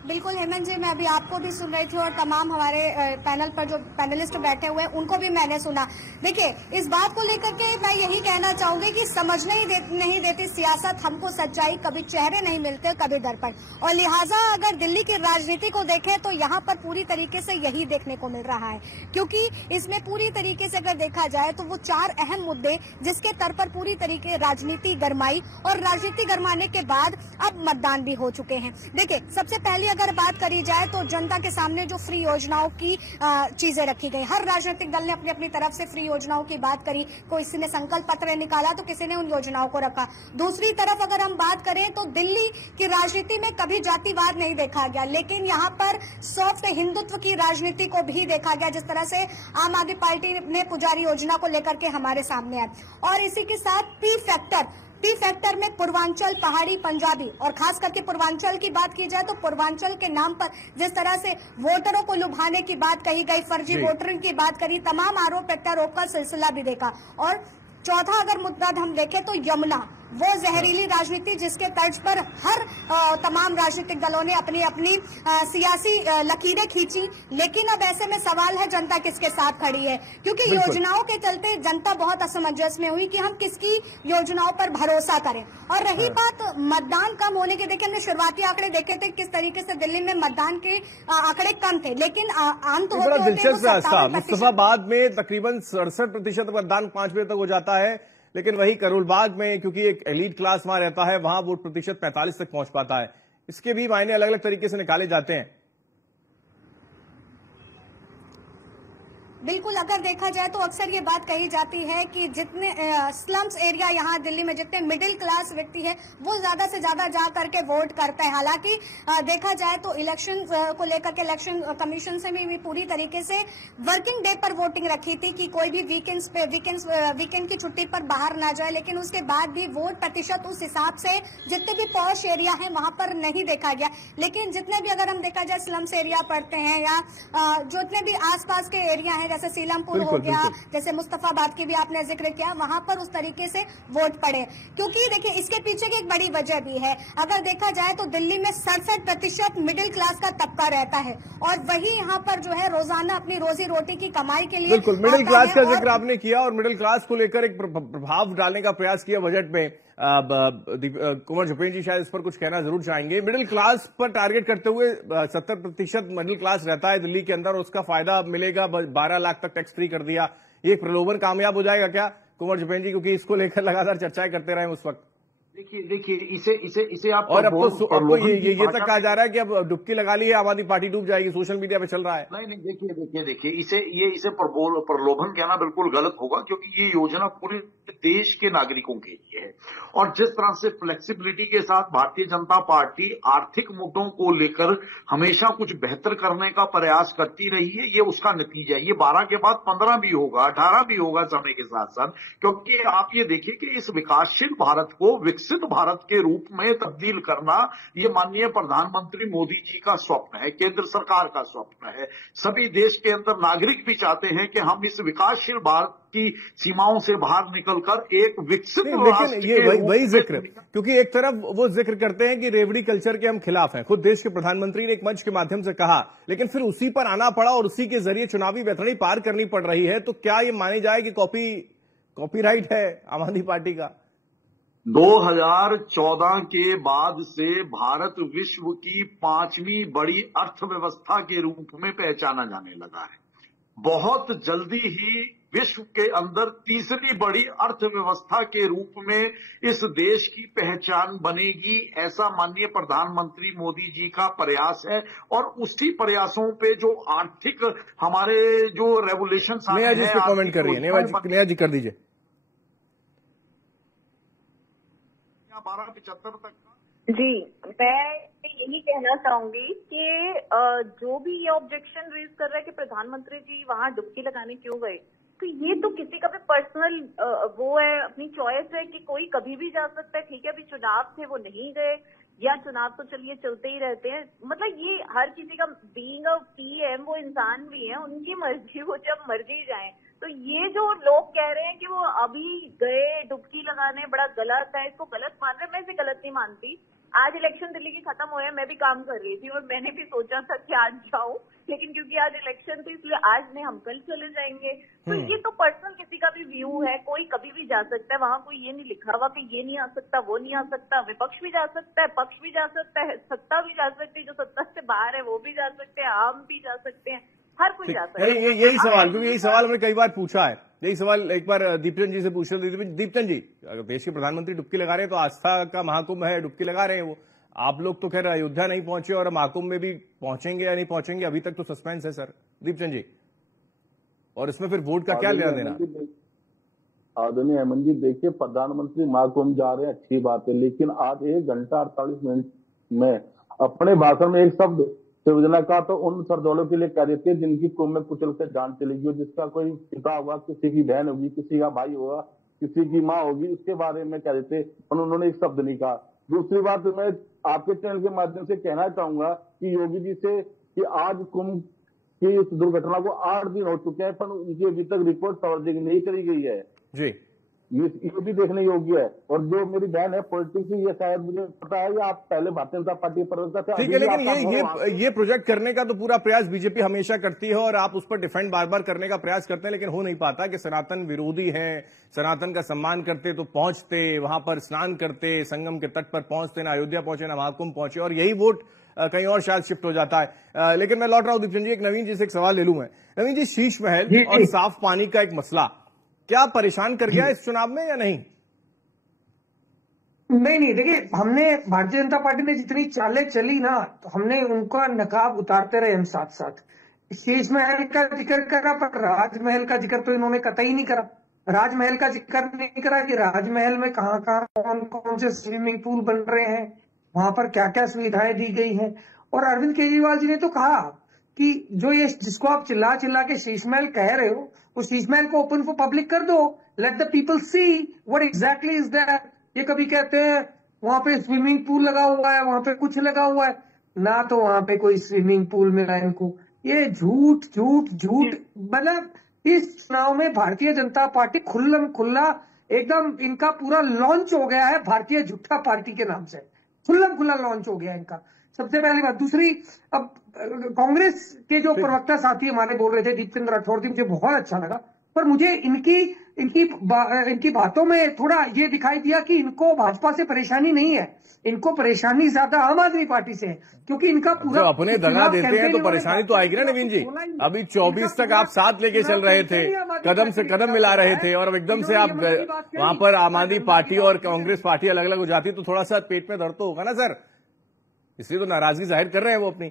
बिल्कुल हेमंत जी, मैं अभी आपको भी सुन रही थी और तमाम हमारे पैनल पर जो पैनलिस्ट बैठे हुए हैं उनको भी मैंने सुना। देखिए, इस बात को लेकर के मैं यही कहना चाहूंगी कि समझने ही नहीं देती सियासत हमको सच्चाई, कभी चेहरे नहीं मिलते कभी दर्पण, और लिहाजा अगर दिल्ली की राजनीति को देखें तो यहाँ पर पूरी तरीके से यही देखने को मिल रहा है, क्योंकि इसमें पूरी तरीके से अगर देखा जाए तो वो 4 अहम मुद्दे जिसके तर पर पूरी तरीके राजनीति गरमाई, और राजनीति गरमाने के बाद अब मतदान भी हो चुके हैं। देखिए, सबसे पहले अगर बात करी जाए तो जनता के सामने जो फ्री योजनाओं की चीजें रखी गई, हर राजनीतिक दल ने अपनी अपनी तरफ से फ्री योजनाओं की बात करी, किसी ने संकल्प पत्र निकाला तो किसी ने उन योजनाओं को रखा। दूसरी तरफ अगर हम बात करें तो दिल्ली की राजनीति में कभी जातिवाद नहीं देखा गया, लेकिन यहाँ पर सॉफ्ट हिंदुत्व की राजनीति को भी देखा गया, जिस तरह से आम आदमी पार्टी ने पुजारी योजना को लेकर के हमारे सामने आए। और इसी के साथ पी फैक्टर में पूर्वांचल, पहाड़ी, पंजाबी, और खास करके पूर्वांचल की बात की जाए तो पूर्वांचल के नाम पर जिस तरह से वोटरों को लुभाने की बात कही गई, फर्जी वोटरों की बात करी, तमाम आरोप प्रत्यारोप का सिलसिला भी देखा। और चौथा अगर मुद्दा हम देखें तो यमुना, वो जहरीली राजनीति जिसके तर्ज पर हर तमाम राजनीतिक दलों ने अपनी अपनी सियासी लकीरें खींची, लेकिन अब ऐसे में सवाल है जनता किसके साथ खड़ी है, क्योंकि योजनाओं के चलते जनता बहुत असमंजस में हुई कि हम किसकी योजनाओं पर भरोसा करें। और रही बात मतदान कम होने के, देखिए हमने शुरुआती आंकड़े देखे थे किस तरीके से दिल्ली में मतदान के आंकड़े कम थे, लेकिन अंत मुस्तफाबाद में तकरीबन 67% मतदान 5 बजे तक हो जाता है, लेकिन वही करोलबाग में क्योंकि एक एलीट क्लास वहां रहता है, वहां वोट प्रतिशत 45 तक पहुंच पाता है। इसके भी मायने अलग अलग तरीके से निकाले जाते हैं। बिल्कुल, अगर देखा जाए तो अक्सर ये बात कही जाती है कि जितने स्लम्स एरिया यहाँ दिल्ली में जितने मिडिल क्लास व्यक्ति है वो ज्यादा से ज्यादा जा करके वोट करते हैं। हालांकि देखा जाए तो इलेक्शन को लेकर के इलेक्शन कमीशन से भी पूरी तरीके से वर्किंग डे पर वोटिंग रखी थी कि कोई भी वीकेंड की छुट्टी पर बाहर ना जाए, लेकिन उसके बाद भी वोट प्रतिशत उस हिसाब से जितने भी पॉश एरिया है वहां पर नहीं देखा गया। लेकिन जितने भी अगर हम देखा जाए स्लम्स एरिया पड़ते हैं या जितने भी आसपास के एरिया है, जैसे सीलमपुर हो गया, जैसे मुस्तफाबाद की भी आपने जिक्र किया, वहां पर उस तरीके से वोट पड़े। क्योंकि देखिए इसके पीछे की एक बड़ी वजह भी है, अगर देखा जाए तो दिल्ली में 67% मिडिल क्लास का तबका रहता है, और वही यहाँ पर जो है रोजाना अपनी रोजी रोटी की कमाई के लिए बिल्कुल मिडिल क्लास का जिक्र आपने किया, और मिडिल क्लास को लेकर एक प्रभाव डालने का प्रयास किया बजट में। कुंवर झुपेन जी शायद इस पर कुछ कहना जरूर चाहेंगे। मिडिल क्लास पर टारगेट करते हुए 70% मिडिल क्लास रहता है दिल्ली के अंदर, उसका फायदा मिलेगा, 12 लाख तक टैक्स फ्री कर दिया, ये एक प्रलोभन कामयाब हो जाएगा क्या कुंवर झुपेन जी, क्योंकि इसको लेकर लगातार चर्चाएं करते रहे उस वक्त? देखिए इसे आप और अब तो ये तक कहा जा रहा है कि अब डुबकी लगा ली है आम आदमी पार्टी, डूब जाएगी, सोशल मीडिया पे चल रहा है। नहीं, देखिए इसे प्रलोभन कहना बिल्कुल गलत होगा, क्योंकि ये योजना पूरे देश के नागरिकों के लिए है। और जिस तरह से फ्लेक्सिबिलिटी के साथ भारतीय जनता पार्टी आर्थिक मुद्दों को लेकर हमेशा कुछ बेहतर करने का प्रयास करती रही है, ये उसका नतीजा है। ये 12 के बाद 15 भी होगा, 18 भी होगा समय के साथ साथ, क्योंकि आप ये देखिए कि इस विकासशील भारत को विकसित भारत के रूप में तब्दील करना ये माननीय प्रधानमंत्री मोदी जी का स्वप्न है, केंद्र सरकार का स्वप्न है। सभी देश के अंदर नागरिक भी चाहते हैं कि हम इस विकासशील भारत की सीमाओं से बाहर निकलकर एक विकसित लेकिन ये वही जिक्र, क्योंकि एक तरफ वो जिक्र करते हैं कि रेवड़ी कल्चर के हम खिलाफ हैं, खुद देश के प्रधानमंत्री ने एक मंच के माध्यम से कहा, लेकिन फिर उसी पर आना पड़ा और उसी के जरिए चुनावी बैतरणी पार करनी पड़ रही है। तो क्या ये मानी जाए कि कॉपीराइट है आम आदमी पार्टी का? 2014 के बाद से भारत विश्व की 5वीं बड़ी अर्थव्यवस्था के रूप में पहचाना जाने लगा है। बहुत जल्दी ही विश्व के अंदर तीसरी बड़ी अर्थव्यवस्था के रूप में इस देश की पहचान बनेगी, ऐसा माननीय प्रधानमंत्री मोदी जी का प्रयास है। और उसी प्रयासों पे जो आर्थिक हमारे जो रेगुलेशन नेहा जी इस पे कमेंट कर रही है, नेहा जी कर दीजिए। 1275 तक जी, मैं यही कहना चाहूंगी कि जो भी ये ऑब्जेक्शन रेज कर रहा है कि प्रधानमंत्री जी वहां डुबकी लगाने क्यों गए, तो ये तो किसी का भी पर्सनल वो है, अपनी चॉइस है कि कोई कभी भी जा सकता है। ठीक है, अभी चुनाव थे वो नहीं गए, या चुनाव तो चलिए चलते ही रहते हैं, मतलब ये हर किसी का, बीइंग अ पीएम वो इंसान भी है, उनकी मर्जी, वो जब मर्जी जाए। तो ये जो लोग कह रहे हैं कि वो अभी गए डुबकी लगाने, बड़ा गलत है, इसको गलत मान रहे हैं, मैं इसे गलत नहीं मानती। आज इलेक्शन दिल्ली की खत्म हुए, मैं भी काम कर रही थी और मैंने भी सोचा था कि आज जाऊं, लेकिन क्योंकि आज इलेक्शन थी इसलिए आज नहीं, हम कल चले जाएंगे। तो ये तो पर्सनल किसी का भी व्यू है, कोई कभी भी जा सकता है, वहाँ कोई ये नहीं लिखा हुआ कि ये नहीं आ सकता, वो नहीं आ सकता। विपक्ष भी जा सकता है, पक्ष भी जा सकता है, सत्ता भी जा सकती है, जो सत्ता से बाहर है वो भी जा सकते हैं, आम भी जा सकते हैं, हर कोई जा सकता है। यही सवाल, क्योंकि यही सवाल हमने कई बार पूछा है, यही सवाल एक बार दीपचंद जी से पूछ रहे थे। दीपचंद जी, अगर देश के प्रधानमंत्री डुबकी लगा रहे हैं तो आस्था का महाकुंभ है, डुबकी लगा रहे हैं वो। आप लोग तो खैर अयोध्या नहीं पहुंचे और महाकुंभ में भी पहुंचेंगे या नहीं पहुंचेंगे अभी तक तो सस्पेंस है सर। दीपचंद जी, और इसमें फिर वोट का क्या लेना देना? आदरणीय हेमंत जी, देखिए प्रधानमंत्री महाकुंभ जा रहे हैं, अच्छी बात है, लेकिन आज 1 घंटा 48 मिनट में अपने भाषण में एक शब्द शिवसेना का तो उन सरदौलों के लिए कह देते जिनकी कुंभ में कुचल से जान चलेगी, और जिसका कोई पिता होगा, किसी की बहन होगी, किसी का भाई होगा, किसी की माँ होगी, उसके बारे में कह देते, और उन्होंने एक शब्द नहीं कहा। दूसरी बात मैं आपके चैनल के माध्यम से कहना चाहूंगा कि योगी जी से कि आज कुंभ की इस दुर्घटना को 8 दिन हो चुके हैं, पर उनकी अभी तक रिपोर्ट सार्वजनिक नहीं करी गई है जी। ये भी देखने योग्य है। और जो मेरी बहन है पॉलिटिक्स, ये शायद मुझे पता है कि आप पहले भारतीय जनता पार्टी प्रवक्ता थे। ठीक है, लेकिन ये प्रोजेक्ट करने का तो पूरा प्रयास बीजेपी हमेशा करती है और आप उस पर डिफेंड बार बार करने का प्रयास करते हैं, लेकिन हो नहीं पाता कि सनातन विरोधी है, सनातन का सम्मान करते तो पहुंचते, वहां पर स्नान करते, संगम के तट पर पहुंचते, ना अयोध्या पहुंचे ना महाकुंभ पहुंचे, और यही वोट कहीं और शायद शिफ्ट हो जाता है। लेकिन मैं लौट रहा हूं दीपचंद जी, एक नवीन जी से एक सवाल ले लूं मैं। नवीन जी, शीश महल और साफ पानी का एक मसला क्या परेशान कर गया इस चुनाव में या नहीं? नहीं, देखिए, हमने भारतीय जनता पार्टी ने जितनी चालें चली ना, तो हमने उनका नकाब उतारते रहे हम साथ साथ। शीश महल का जिक्र करा, पर राजमहल का जिक्र तो इन्होंने कतई नहीं करा। राजमहल का जिक्र नहीं करा कि राजमहल में कहाँ कौन कौन से स्विमिंग पूल बन रहे हैं, वहां पर क्या क्या सुविधाएं दी गई हैं। और अरविंद केजरीवाल जी ने तो कहा कि जो ये जिसको आप चिल्ला चिल्ला के शीश महल कह रहे हो, उस शीश महल को ओपन फॉर पब्लिक कर दो, let the people see what exactly is that. ये कभी कहते हैं वहां पे स्विमिंग पूल लगा हुआ है, वहां पे कुछ लगा हुआ है, ना तो वहां पे कोई स्विमिंग पूल मिला है इनको। ये झूठ झूठ झूठ, मतलब इस चुनाव में भारतीय जनता पार्टी खुल्ला एकदम इनका पूरा लॉन्च हो गया है, भारतीय झूठा पार्टी के नाम से खुल्ला लॉन्च हो गया इनका। सबसे पहली बात। दूसरी, अब कांग्रेस के जो प्रवक्ता साथी हमारे बोल रहे थे, दीपचंद राठौर जी, मुझे बहुत अच्छा लगा, पर मुझे इनकी बातों में थोड़ा ये दिखाई दिया कि इनको भाजपा से परेशानी नहीं है, इनको परेशानी ज्यादा आम आदमी पार्टी से है, क्योंकि इनका पूरा अपने दगा देते हैं तो परेशानी तो आएगी ना नवीन जी। अभी 24 तक आप साथ लेके चल रहे थे, कदम से कदम मिला रहे थे, और अब एकदम से आप वहां पर आम आदमी पार्टी और कांग्रेस पार्टी अलग अलग हो जाती तो थोड़ा सा पेट में दर्द तो होगा ना सर, इसलिए तो नाराजगी जाहिर कर रहे हैं वो अपनी।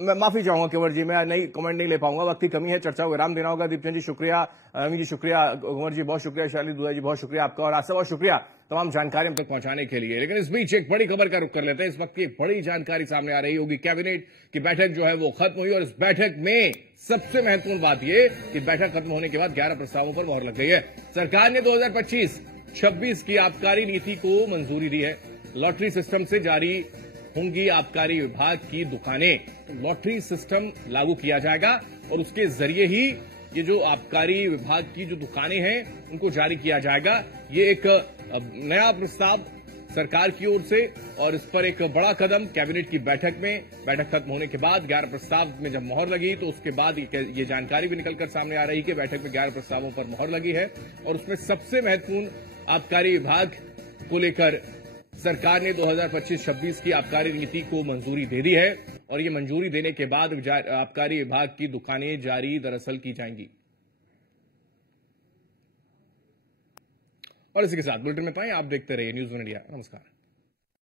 मैं माफी चाहूंगा केवल जी, मैं नहीं कमेंट नहीं ले पाऊंगा, वक्त की कमी है, चर्चा को विराम देना होगा। दीपचंद जी शुक्रिया, अमित जी शुक्रिया, कुंवर जी बहुत शुक्रिया, शाली दुआ जी बहुत शुक्रिया आपका, और आशा बहुत शुक्रिया तमाम जानकारी हम तक पहुंचाने के लिए। लेकिन इस बीच एक बड़ी खबर का रुख कर लेते हैं। इस वक्त की एक बड़ी जानकारी सामने आ रही होगी। कैबिनेट की बैठक जो है वो खत्म हुई, और इस बैठक में सबसे महत्वपूर्ण बात यह कि बैठक खत्म होने के बाद 11 प्रस्तावों पर मोहर लग गई है। सरकार ने 2025-26 की आबकारी नीति को मंजूरी दी है। लॉटरी सिस्टम से जारी होंगी आबकारी विभाग की दुकानें। लॉटरी सिस्टम लागू किया जाएगा और उसके जरिए ही ये जो आबकारी विभाग की जो दुकानें हैं उनको जारी किया जाएगा। ये एक नया प्रस्ताव सरकार की ओर से, और इस पर एक बड़ा कदम कैबिनेट की बैठक में, बैठक खत्म होने के बाद 11 प्रस्ताव में जब मोहर लगी तो उसके बाद ये जानकारी भी निकलकर सामने आ रही कि बैठक में 11 प्रस्तावों पर मोहर लगी है, और उसमें सबसे महत्वपूर्ण आबकारी विभाग को लेकर सरकार ने 2025-26 की आबकारी नीति को मंजूरी दे दी है, और ये मंजूरी देने के बाद आबकारी विभाग की दुकानें जारी दरअसल की जाएंगी। और इसी के साथ बुलेटिन में पाएं, आप देखते रहिए न्यूज़ 1 इंडिया। नमस्कार।